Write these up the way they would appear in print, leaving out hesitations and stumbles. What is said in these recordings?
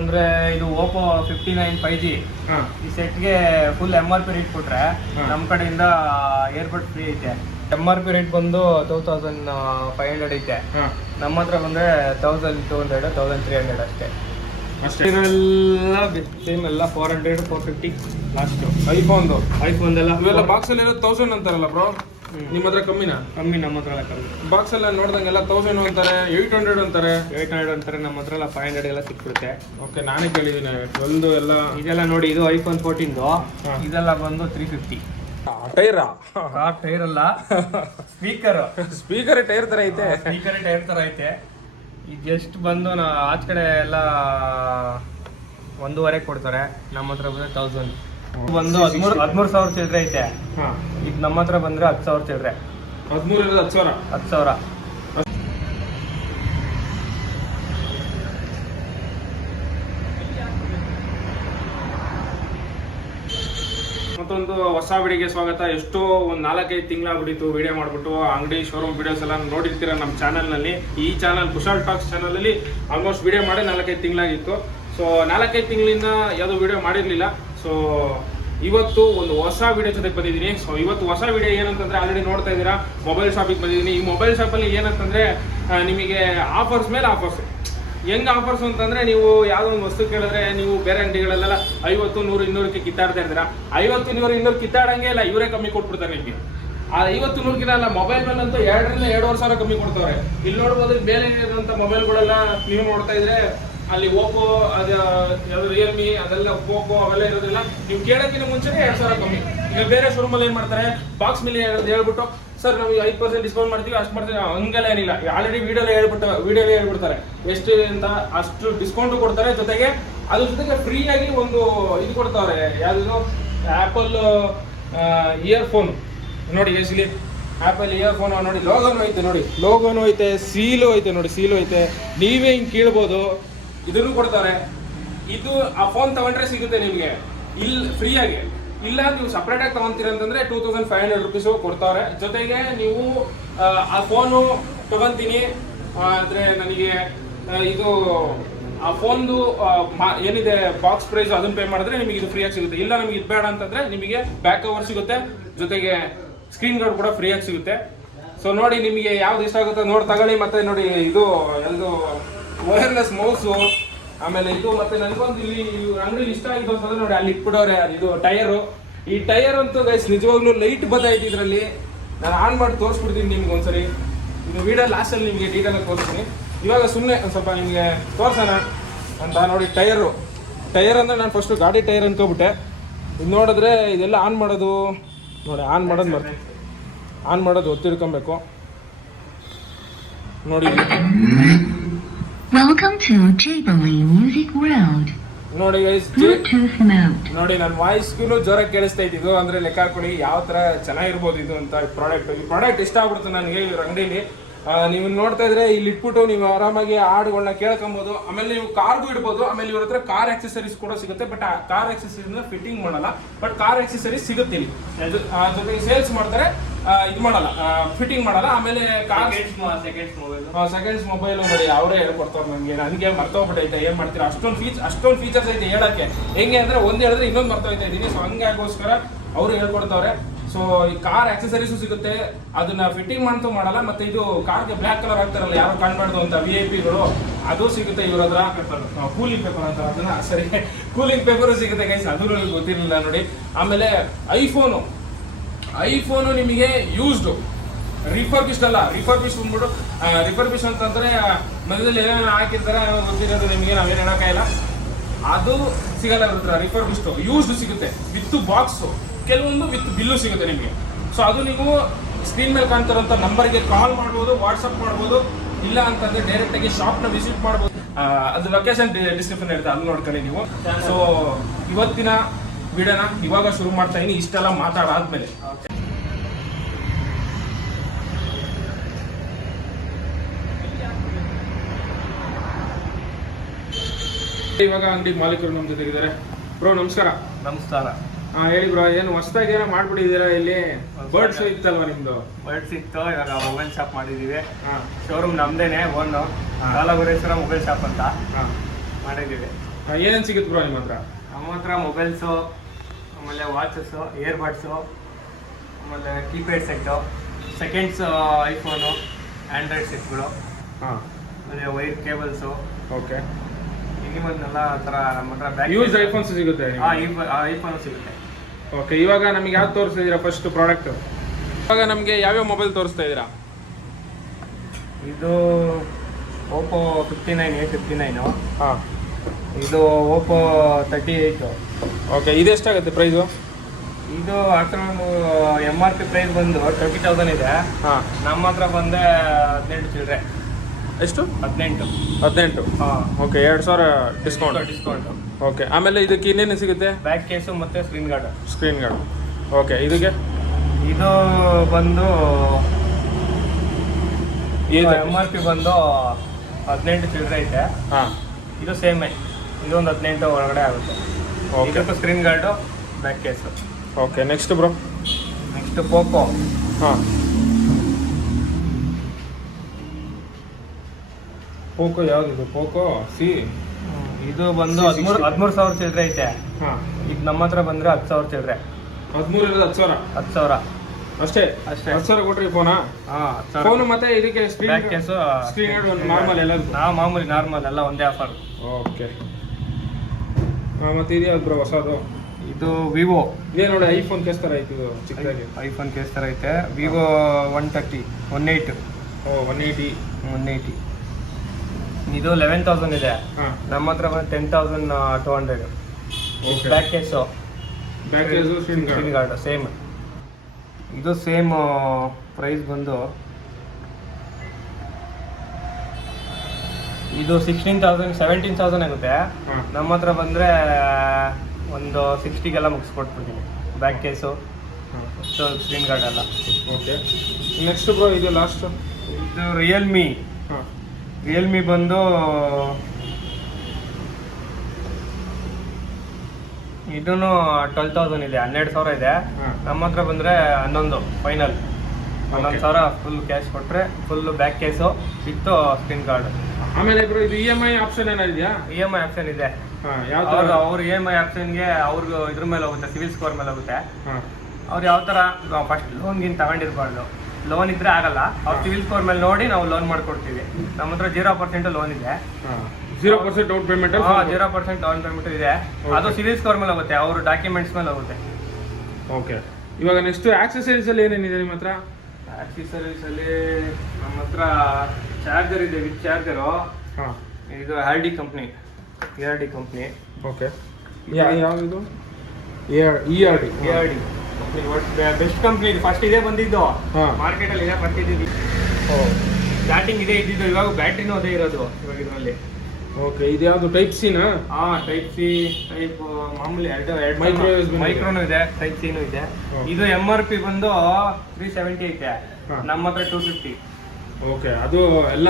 ಅಂದ್ರೆ ಇದು Oppo 59 5G ಈ ಸೆಟ್ಗೆ ಫುಲ್ MRP ರೇಟ್ ಕೊಟ್ರೆ ನಮ್ಮ ಕಡೆಯಿಂದ ಏರ್ಬಡ್ ಫ್ರೀ ಐತೆ. MRP ರೇಟ್ ಬಂದು 2500 ಐತೆ, ನಮ್ಮ ಹತ್ರ ಬಂದ್ರೆ 1200 1300 ಅಷ್ಟೇ. ಎಲ್ಲ ಸೇಮ್ ಎಲ್ಲ 400 450 ಲಾಸ್ಟ್. ಐಫೋನ್ದೆಲ್ಲ ಇವೆಲ್ಲ ಬಾಕ್ಸ್ ಅಲ್ಲಿ 1000 ಅಂತಾರಲ್ಲ ಬ್ರೋ, ನಿಮ್ಮ ಹತ್ರ ಕಮ್ಮಿನಾ? ಕಮ್ಮಿ, ನಮ್ಮ ಹತ್ರ ಎಲ್ಲ ಕಮ್ಮಿ. ಬಾಕ್ಸ್ ಎಲ್ಲ ನೋಡ್ದಂಗೆಲ್ಲ 1000 ಅಂತಾರೆ, 800 ಅಂತಾರೆ, 800 ಅಂತಾರೆ. ನಮ್ಮ ಹತ್ರ ಎಲ್ಲ 500 ಎಲ್ಲ ಸಿಕ್ಬಿಡುತ್ತೆ. ಓಕೆ, ನಾನೇ ಕೇಳಿದ್ದೀನಿ 12 ಎಲ್ಲ. ಇದೆಲ್ಲ ನೋಡಿ, ಇದು ಐಫೋನ್ 14 ಇದೆಲ್ಲ ಬಂದು 350. ಟೈರಾ? ಟೈರ್ ಅಲ್ಲ, ಸ್ಪೀಕರ್ ಟೈರ್ ತರ ಐತೆ. ಸ್ಪೀಕರ್ ಟೈರ್ ತರ ಐತೆ. ಇದು ಜಸ್ಟ್ ಬಂದು ಆಚ ಕಡೆ ಎಲ್ಲ 1.5 ಕೊಡ್ತಾರೆ, ನಮ್ಮ ಹತ್ರ ಬಂದ್ರೆ 1000 ಬಂದು 13,000 ಚಿಲ್ಲರೆ ಐತೆ. ಇದು ನಮ್ಮ ಹತ್ರ ಬಂದ್ರೆ 10,000 ಚಿಲ್ಲರೆ. 10,000. ಮತ್ತೊಂದು ಹೊಸ ವಿಡಿಯೋಗೆ ಸ್ವಾಗತ. ಎಷ್ಟೋ ಒಂದು 4-5 ತಿಂಗಳಾಗ್ಬಿಟ್ಟಿತ್ತು ವಿಡಿಯೋ ಮಾಡ್ಬಿಟ್ಟು. ಅಂಗಡಿ ಶೋರೂಮ್ ವಿಡಿಯೋಸ್ ಎಲ್ಲ ನೋಡಿರ್ತೀರ ನಮ್ಮ ಚಾನಲ್ನಲ್ಲಿ. ಈ ಚಾನಲ್ ಕುಶಾಲ್ ಟಾಕ್ಸ್ ಚಾನಲಲ್ಲಿ ಆಲ್ಮೋಸ್ಟ್ ವಿಡಿಯೋ ಮಾಡಿ 4-5 ತಿಂಗಳಾಗಿತ್ತು. ಸೊ 4-5 ತಿಂಗಳಿಂದ ಯಾವುದೂ ವಿಡಿಯೋ ಮಾಡಿರಲಿಲ್ಲ. ಸೊ ಇವತ್ತು ಒಂದು ಹೊಸ ವಿಡಿಯೋ ಜೊತೆಗೆ ಬಂದಿದ್ದೀನಿ. ಸೊ ಇವತ್ತು ಹೊಸ ವಿಡಿಯೋ ಏನಂತಂದ್ರೆ, ಆಲ್ರೆಡಿ ನೋಡ್ತಾ ಇದ್ದೀರಾ, ಮೊಬೈಲ್ ಶಾಪಿಗೆ ಬಂದಿದ್ದೀನಿ. ಈ ಮೊಬೈಲ್ ಶಾಪಲ್ಲಿ ಏನಂತಂದ್ರೆ ನಿಮಗೆ ಆಫರ್ಸ್ ಮೇಲೆ ಆಫರ್ಸ್. ಹೆಂಗ್ ಆಫರ್ಸ್ ಅಂತಂದ್ರೆ, ನೀವು ಯಾವುದೋ ಒಂದು ವಸ್ತು ಕೇಳಿದ್ರೆ ನೀವು ಬೇರೆ ಅಂಗಡಿಗಳಲ್ಲೆಲ್ಲ 50, 100, 200ಕ್ಕೆ ಕಿತ್ತಾಡ್ತಾ ಇದ್ದೀರಾ. 50, 100, 200 ಕಿತ್ತಾಡಂಗೆ ಇಲ್ಲ, ಇವರೇ ಕಮ್ಮಿ ಕೊಟ್ಬಿಡ್ತಾರೆ ನಿಮಗೆ. ಆ 50, 100ಕಿನ್ನ ಅಲ್ಲ, ಮೊಬೈಲ್ ಮೇಲೆ ಅಂತೂ 2ರಿಂದ 2.5 ಸಾವಿರ ಕಮ್ಮಿ ಕೊಡ್ತಾರೆ. ಇಲ್ಲಿ ನೋಡ್ಬೋದು, ಬೇರೆ ಇರೋಂಥ ಮೊಬೈಲ್ಗಳೆಲ್ಲ ನೀವು ನೋಡ್ತಾ ಇದ್ರೆ ಅಲ್ಲಿ ಓಪೋ, ಅದು ಯಾವುದು ರಿಯಲ್ಮಿ, ಅದೆಲ್ಲ ಪೋಕೋ ಅವೆಲ್ಲ ಇರೋದಿಲ್ಲ. ನೀವು ಕೇಳೋಕ್ಕಿಂತ ಮುಂಚೆನೇ 2,000 ಕಮ್ಮಿ. ಈಗ ಬೇರೆ ಶೋರೂಮಲ್ಲಿ ಏನು ಮಾಡ್ತಾರೆ, ಬಾಕ್ಸ್ ಮೇಲೆ ಹೇಳ್ಬಿಟ್ಟು ಸರ್ ನಾವು 5% ಡಿಸ್ಕೌಂಟ್ ಮಾಡ್ತೀವಿ, ಅಷ್ಟು ಮಾಡ್ತೀವಿ. ಹಂಗೆಲ್ಲ ಏನಿಲ್ಲ, ಆಲ್ರೆಡಿ ವಿಡಿಯೋಲೇ ಹೇಳ್ಬಿಡ್ತಾರೆ ಎಷ್ಟು ಅಂತ. ಅಷ್ಟು ಡಿಸ್ಕೌಂಟು ಕೊಡ್ತಾರೆ. ಜೊತೆಗೆ ಅದ್ರ ಜೊತೆಗೆ ಫ್ರೀಯಾಗಿ ಒಂದು ಇದು ಕೊಡ್ತಾರೆ, ಯಾವುದು ಆ್ಯಪಲ್ ಇಯರ್ಫೋನ್. ನೋಡಿ ಇಲ್ಲಿ ಆ್ಯಪಲ್ ಇಯರ್ಫೋನ್ ನೋಡಿ, ಲೋಗೋನು ಐತೆ ನೋಡಿ, ಲೋಗೋನು ಐತೆ, ಸೀಲು ಐತೆ ನೋಡಿ, ಸೀಲು ಐತೆ. ನೀವೇ ಹಿಂಗೆ ಕೇಳ್ಬೋದು. ಇದನ್ನು ಕೊಡ್ತಾರೆ. ಇದು ಆ ಫೋನ್ ತಗೊಂಡ್ರೆ ಸಿಗುತ್ತೆ ನಿಮಗೆ ಇಲ್ಲಿ ಫ್ರೀಯಾಗಿ. ಇಲ್ಲ ನೀವು ಸಪ್ರೇಟಾಗಿ ತಗೊಂತೀರ ಅಂತಂದ್ರೆ 2500 ರುಪೀಸು ಕೊಡ್ತಾರೆ. ಜೊತೆಗೆ ನೀವು ಆ ಫೋನು ತಗೊಂತೀನಿ ಆದರೆ ನನಗೆ ಇದು ಆ ಫೋನ್ದು ಏನಿದೆ ಬಾಕ್ಸ್ ಪ್ರೈಸ್ ಅದನ್ನ ಪೇ ಮಾಡಿದ್ರೆ ನಿಮಗೆ ಇದು ಫ್ರೀಯಾಗಿ ಸಿಗುತ್ತೆ. ಇಲ್ಲ ನಮಗೆ ಇದು ಬೇಡ ಅಂತಂದ್ರೆ ನಿಮಗೆ ಬ್ಯಾಕ್ ಕವರ್ ಸಿಗುತ್ತೆ, ಜೊತೆಗೆ ಸ್ಕ್ರೀನ್ ಗಾರ್ಡ್ ಕೂಡ ಫ್ರೀಯಾಗಿ ಸಿಗುತ್ತೆ. ಸೊ ನೋಡಿ, ನಿಮಗೆ ಯಾವ್ದು ಇಷ್ಟ ಆಗುತ್ತೋ ನೋಡಿ ತಗೊಳ್ಳಿ. ಮತ್ತೆ ನೋಡಿ, ಇದು ಯಾವುದು ವೈರ್ಲೆಸ್ ಮೌಸು, ಆಮೇಲೆ ಇದು. ಮತ್ತೆ ನನಗೊಂದು ಇಲ್ಲಿ ಅಂಗಡಿ ಇಷ್ಟ ಆಗಿದ್ದು ಅಂತಂದ್ರೆ ನೋಡಿ, ಅಲ್ಲಿ ಇಟ್ಬಿಡೋರೆ ಇದು ಟೈರು. ಈ ಟೈರ್ ಅಂತೂ ಗೈಸ್ ನಿಜವಾಗ್ಲೂ ಲೈಟ್ ಬದಲಾಯ್ತು ಇದರಲ್ಲಿ. ನಾನು ಆನ್ ಮಾಡಿ ತೋರಿಸ್ಬಿಡ್ತೀನಿ ನಿಮ್ಗೆ ಒಂದ್ಸರಿ. ಇದು ವಿಡಿಯೋ ಲಾಸ್ಟಲ್ಲಿ ನಿಮಗೆ ಡೀಟೇಲಾಗಿ ತೋರಿಸ್ತೀನಿ. ಇವಾಗ ಸುಮ್ಮನೆ ಒಂದು ಸ್ವಲ್ಪ ನಿಮಗೆ ತೋರ್ಸೋಣ ಅಂತ. ನೋಡಿ, ಟೈರ್ ಅಂದರೆ ನಾನು ಫಸ್ಟು ಗಾಡಿ ಟೈರ್ ಅನ್ಕೋಬಿಟ್ಟೆ. ಇದು ನೋಡಿದ್ರೆ ಇದೆಲ್ಲ ಆನ್ ಮಾಡೋದು ನೋಡಿ, ಆನ್ ಮಾಡೋದು ಒತ್ತಿಡ್ಕೊಬೇಕು ನೋಡಿ. Welcome to Jubilee Music World. ನೋಡಿ ಗೈಸ್, Bluetooth mode. ನೋಡಿ ನನ್ನ ವಾಯ್ಸ್ಗೂ ಜೋರಾಗಿ ಕೇಳಿಸ್ತಾ ಇದ್ದು. ಅಂದ್ರೆ ಲೆಕ್ಕ ಹಾಕೊಳ್ಳಿ ಯಾವ ತರ ಚೆನ್ನಾಗಿರ್ಬೋದು ಇದು ಅಂತ. ಈ ಪ್ರಾಡಕ್ಟ್ ಇಷ್ಟ ಆಗ್ಬಿಡುತ್ತೆ ನನಗೆ ಇವ್ರ ಅಂಗಡಿಲಿ. ನೀವು ನೋಡ್ತಾ ಇದ್ರೆ ಇಲ್ಲಿ ಇಟ್ಬಿಟ್ಟು ನೀವು ಆರಾಮಾಗಿ ಹಾಡುಗಳನ್ನ ಕೇಳ್ಕೊಬೋದು. ಆಮೇಲೆ ನೀವು ಕಾರ್ಗೂ ಇಡ್ಬೋದು. ಆಮೇಲೆ ಇವ್ರ ಹತ್ರ ಕಾರ್ ಆಕ್ಸೆಸರೀಸ್ ಕೂಡ ಸಿಗುತ್ತೆ. ಬಟ್ ಆ ಕಾರ್ ಆಕ್ಸೆಸರೀಸ್ನ ಫಿಟ್ಟಿಂಗ್ ಮಾಡಲ್ಲ, ಬಟ್ ಕಾರ್ ಆಕ್ಸೆಸರೀಸ್ ಸಿಗುತ್ತೆ ಇಲ್ಲಿ. ಜೊತೆಗೆ ಸೇಲ್ಸ್ ಮಾಡ್ತಾರೆ, ಇದು ಮಾಡಲ್ಲ, ಫಿಟ್ಟಿಂಗ್ ಮಾಡಲ್ಲ. ಆಮೇಲೆ ಕಾರ್ ಸೆಕೆಂಡ್ಸ್ ಮೊಬೈಲ್ ನೋಡಿ, ಅವರೇ ಹೇಳ್ಕೊಡ್ತಾರೆ ನನಗೆ ಮರ್ತೋಗ್ಬಿಟ್ಟೈತೆ. ಏನ್ ಮಾಡ್ತೀರಾ, ಅಷ್ಟೊಂದು ಫೀಚರ್ಸ್ ಐತೆ ಹೇಳಕ್ಕೆ. ಹೆಂಗೆ ಅಂದ್ರೆ ಒಂದು ಹೇಳಿದ್ರೆ ಇನ್ನೊಂದು ಮರ್ತೋಯ್ತಾ ಇದ್ದೀನಿ. ಸೊ ಹಂಗೆ ಆಗೋಸ್ಕರ ಅವರು ಹೇಳ್ಕೊಡ್ತಾವ್ರೆ. ಸೊ ಈ ಕಾರ್ ಆಕ್ಸೆಸರೀಸು ಸಿಗುತ್ತೆ, ಅದನ್ನ ಫಿಟ್ಟಿಂಗ್ ಮಾಡ್ತು ಮಾಡಲ್ಲ. ಮತ್ತೆ ಇದು ಕಾರ್ಗೆ ಬ್ಲ್ಯಾಕ್ ಕಲರ್ ಹಾಕ್ತಾರಲ್ಲ, ಯಾರು ಕಾಣ್ಬಾರ್ದು ಅಂತ VIP ಗಳು, ಅದು ಸಿಗುತ್ತೆ ಇವ್ರ ಹತ್ರ. ಕೂಲಿಂಗ್ ಪೇಪರ್ ಅಂತ, ಅದನ್ನ ಸರಿ ಕೂಲಿಂಗ್ ಪೇಪರು ಸಿಗುತ್ತೆ ಗೈಸ್, ಅದು ಗೊತ್ತಿರಲಿಲ್ಲ ನೋಡಿ. ಆಮೇಲೆ ಐಫೋನು ನಿಮಗೆ ಯೂಸ್ಡು, ರಿಫರ್ಬಿಶ್ಡ್ ಅಲ್ಲ. ರಿಫರ್ಬಿಶ್ ಬಂದ್ಬಿಟ್ಟು ರಿಫರ್ಬಿಶ್ ಅಂತಂದ್ರೆ ಮಧ್ಯದಲ್ಲಿ ಏನೇನು ಹಾಕಿರ್ತಾರೆ ಗೊತ್ತಿರೋದು ನಿಮಗೆ, ನಾವೇನು ಹೇಳೋಕ್ಕಾಗಿಲ್ಲ. ಅದು ಸಿಗಲ್ಲ ಇವ್ರ ಹತ್ರ. ರಿಫರ್ಬಿಶ್ಡು ಯೂಸ್ಡ್ ಸಿಗುತ್ತೆ ವಿತ್ ಬಾಕ್ಸು, ಕೆಲವೊಂದು ವಿತ್ ಬಿಲ್ಲು ಸಿಗುತ್ತೆ ನಿಮಗೆ. ಸೊ ಅದು ನೀವು ಸ್ಕ್ರೀನ್ ಮೇಲೆ ಕಾಣ್ತಾರಂಥ ನಂಬರ್ಗೆ ಕಾಲ್ ಮಾಡ್ಬೋದು, ವಾಟ್ಸಪ್ ಮಾಡ್ಬೋದು. ಇಲ್ಲ ಅಂತಂದ್ರೆ ಡೈರೆಕ್ಟಾಗಿ ಶಾಪ್ನ ವಿಸಿಟ್ ಮಾಡ್ಬೋದು. ಅದು ಲೊಕೇಶನ್ ಡಿಸ್ಕ್ರಿಪ್ಷನ್ ಇರುತ್ತೆ, ಅದು ನೋಡ್ಕೊಳ್ಳಿ ನೀವು. ಸೊ ಇವತ್ತಿನ ವಿಡಿಯೋನ ಇವಾಗ ಶುರು ಮಾಡ್ತಾ ಇದೀನಿ, ಇಷ್ಟೆಲ್ಲ ಮಾತಾಡಾದ್ಮೇಲೆ. ಇವಾಗ ಅಂಗಡಿ ಮಾಲೀಕರು ನಮ್ಮ ಜೊತೆಗಿದ್ದಾರೆ. ಬ್ರೋ ನಮಸ್ಕಾರ. ನಮಸ್ಕಾರ. ಹೇಳಿ ಬ್ರೋ, ಏನು ಹೊಸದಾಗಿ ಏನೋ ಮಾಡ್ಬಿಟ್ಟಿದ್ದೀರಾ ಇಲ್ಲಿ? ಬರ್ಡ್ಸ್ ಇತ್ತಲ್ವಾ ನಿಮ್ದು? ಬರ್ಡ್ಸ್ ಇತ್ತು, ಇವಾಗ ಮೊಬೈಲ್ ಶಾಪ್ ಮಾಡಿದೀವಿ. ಶೋರೂಮ್ ನಮ್ದೇನೆ, ಓನು ಕಾಲಗುರೇಶ್ವರ ಮೊಬೈಲ್ ಶಾಪ್ ಅಂತ ಮಾಡಿದೀವಿ. ಏನೇನು ಸಿಗುತ್ತೆ ಬ್ರೋ ನಿಮ್ಮ ಹತ್ರ? ನಮ್ಮ ಹತ್ರ ಮೊಬೈಲ್ಸು, ಆಮೇಲೆ ವಾಚಸ್ಸು, ಇಯರ್ಬಡ್ಸು, ಆಮೇಲೆ keypad set, seconds iPhone, android ಸೆಟ್ಗಳು, ಹಾಂ, ಆಮೇಲೆ ವೈರ್ ಕೇಬಲ್ಸು. ಓಕೆ. ಮಿನಿಮಮ್ ಥರ ನಮ್ಮ ಹತ್ರ ಬ್ಯಾಕ್ ಯೂಸ್ ಐಫೋನ್ಸ್ ಸಿಗುತ್ತೆ? ಐಫೋನು ಸಿಗುತ್ತೆ. ಓಕೆ. ಇವಾಗ ನಮಗೆ ಯಾವ್ದು ತೋರಿಸ್ತಿದ್ದೀರಾ ಫಸ್ಟ್ ಪ್ರಾಡಕ್ಟ್? ಇವಾಗ ನಮಗೆ ಯಾವ್ಯಾವ ಮೊಬೈಲ್ ತೋರಿಸ್ತಾ ಇದ್ದೀರಾ? ಇದು ಓಪೋ 59A59. ಹಾಂ. ಇದು ಓಪೋ 38. ಓಕೆ. ಇದು ಎಷ್ಟಾಗುತ್ತೆ ಪ್ರೈಸು? ಇದು ಅಷ್ಟೊಂದು MRP ಪ್ರೈಸ್ ಬಂದು 20,000 ಇದೆ. ಹಾಂ. ನಮ್ಮ ಹತ್ರ ಬಂದೆ 18 ಚಿಲ್ಲರೆ. ಎಷ್ಟು? 18. 18. ಹಾಂ. ಓಕೆ. 2,000 ಡಿಸ್ಕೌಂಟ್. ಓಕೆ. ಆಮೇಲೆ ಇದಕ್ಕೆ ಇನ್ನೇನು ಸಿಗುತ್ತೆ? ಬ್ಯಾಕ್ ಕೇಸು ಮತ್ತು screen guard. Screen guard. Okay. ಇದಕ್ಕೆ ಇದು ಬಂದು MRP ಬಂದು 18 ಚಿಲ್ಲರೆ ಐತೆ. ಹಾಂ. ಇದು ಸೇಮೇ, ಇದೊಂದು 18 ಒಳಗಡೆ ಆಗುತ್ತೆ. ಓಕೆ. ಇದಕ್ಕೂ screen guard, back case. Okay. Next bro? Next Poco. ಹಾಂ. ಪೋಕೋ ಯಾವ್ದಿದು? Poco C. ಇದು ಬಂದು 13,000 ಚಿಲ್ಲರೆ ಐತೆ. ಹಾಂ. ಈಗ ನಮ್ಮ ಹತ್ರ ಬಂದರೆ 10,000 ಚಿಲ್ಲರೆ. 13 ಇರೋದು 10,000 10,000 ಅಷ್ಟೇ. 10,000 ಕೊಟ್ರಿ ಫೋನಾ? ಹಾಂ, 10,000. ಫೋನು ಮತ್ತೆ ಇದಕ್ಕೆ back case, screen guard normal ಎಲ್ಲ? ಮಾಮೂಲಿ ನಾರ್ಮಲ್ ಎಲ್ಲ ಒಂದೇ ಆಫರ್. ಓಕೆ. ಮತ್ತೆ ಇದು ಯಾವ್ದು ಬ್ರೋ ಹೊಸದು? ಇದು ವಿವೋ. ಇದೇ ನೋಡಿ ಐಫೋನ್ ಕೇಸ್ ಥರ ಐತೆ ಇದು ಚಿಕ್ಕದಾಗಿ. ಐಫೋನ್ ಕೇಸ್ ಥರ ಐತೆ. ವಿವೋ 130, 18. ಓ 180. 180. ಇದು 11,000 ಇದೆ. ಹಾಂ. ನಮ್ಮ ಹತ್ರ ಬಂದು 10,200. Okay. Back case, back case, screen guard same. ಇದು ಸೇಮ್ ಪ್ರೈಸ್ ಬಂದು ಇದು 16,000, 17,000 ಆಗುತ್ತೆ. ಹಾಂ. ನಮ್ಮ ಹತ್ರ ಬಂದರೆ ಒಂದು 60ಗೆಲ್ಲ ಮುಗಿಸ್ಕೊಟ್ಬಿಡ್ತೀನಿ. ಬ್ಯಾಕ್ ಕೇಸು, ಸ್ಕ್ರೀನ್ ಗಾರ್ಡ್ ಎಲ್ಲ. ಓಕೆ. ನೆಕ್ಸ್ಟ್ ಬ್ರೋ ಇದು ಲಾಸ್ಟ್? ಇದು ರಿಯಲ್ಮಿ. ಹಾಂ. ರಿಯಲ್ಮಿ ಬಂದು ಇದೂ 12,000 ಇದೆ. 12,000 ಇದೆ. ಹಾಂ. ನಮ್ಮ ಹತ್ರ ಬಂದರೆ 11 ಫೈನಲ್. 11,000 ಫುಲ್ ಕ್ಯಾಶ್ ಕೊಟ್ಟರೆ full back case with screen guard. ಆಮೇಲೆ ಬ್ರೋ ಇದು EMI ಆಪ್ಷನ್ ಏನಾಗಿದೆಯಾ? EMI ಆಪ್ಷನ್ ಇದೆ. ಹಾಂ. ಯಾವ ಅವ್ರ EMI ಆಪ್ಷನ್ಗೆ ಅವ್ರಿಗೆ ಇದ್ರ ಮೇಲೆ ಹೋಗುತ್ತೆ, ಸಿವಿಲ್ ಸ್ಕೋರ್ ಮೇಲೆ ಹೋಗುತ್ತೆ. ಹಾಂ. ಅವ್ರು ಯಾವ ಥರ ಫಸ್ಟ್ ಲೋನ್ಗಿಂತ ತಗೊಂಡಿರ್ಬಾರ್ದು. ಲೋನ್ ಇದ್ರೆ ಆಗಲ್ಲ. ಅವ್ರು ಸಿವಿಲ್ ಸ್ಕೋರ್ ಮೇಲೆ ನೋಡಿ ನಾವು ಲೋನ್ ಮಾಡ್ಕೊಡ್ತೀವಿ. ನಮ್ಮ ಹತ್ರ 0% ಲೋನ್ ಇದೆ. ಹಾಂ. 0% ಡೌನ್ ಪೇಮೆಂಟ್? 0% ಡೌನ್ ಪೇಮೆಂಟ್ ಇದೆ. ಅದು ಸಿವಿಲ್ ಸ್ಕೋರ್ ಮೇಲೆ ಹೋಗುತ್ತೆ, ಅವ್ರ ಡಾಕ್ಯುಮೆಂಟ್ಸ್ ಮೇಲೆ ಹೋಗುತ್ತೆ. ಓಕೆ. ಇವಾಗ ನೆಕ್ಸ್ಟ್ ಆಕ್ಸೆಸರೀಸ್ ಅಲ್ಲಿ ಏನೇನಿದೆ ನಿಮ್ಮ ಹತ್ರ? ಆಕ್ಸೆಸರೀಸ್ ಅಲ್ಲಿ ನಮ್ಮ ಹತ್ರ ಚಾರ್ಜರ್ ಇದೆ, ವಿತ್ ಚಾರ್ಜರು. ಹಾಂ. ಇದು ARD ಕಂಪ್ನಿ. ಓಕೆ. ಯಾವುದು? ERD company best company. First ಇದೇ ಬಂದಿದ್ದು ಹಾಂ. ಮಾರ್ಕೆಟಲ್ಲಿ ಇದೆ ಫಸ್ಟ್ ಇದ್ದಿದ್ದು. ಸ್ಟಾರ್ಟಿಂಗ್ ಇದೇ ಇದ್ದಿದ್ದು. ಇವಾಗ ಬ್ಯಾಟ್ರಿನೂ ಅದೇ ಇರೋದು ಇವಾಗ ಇದರಲ್ಲಿ. ಓಕೆ. ಇದು ಯಾವುದು? ಟೈಪ್ ಸಿನಾ? ಹಾಂ, ಟೈಪ್ ಸಿ, ಟೈಪ್ ಮಾಮೂಲಿ ಎರಡು ಮೈಕ್ರೋನು ಇದೆ, ಟೈಪ್ ಸಿನೂ ಇದೆ. ಇದು MRP ಬಂದು 370 ಐತೆ. ನಮ್ಮ ಹತ್ರ 250. ಓಕೆ. ಅದು ಎಲ್ಲ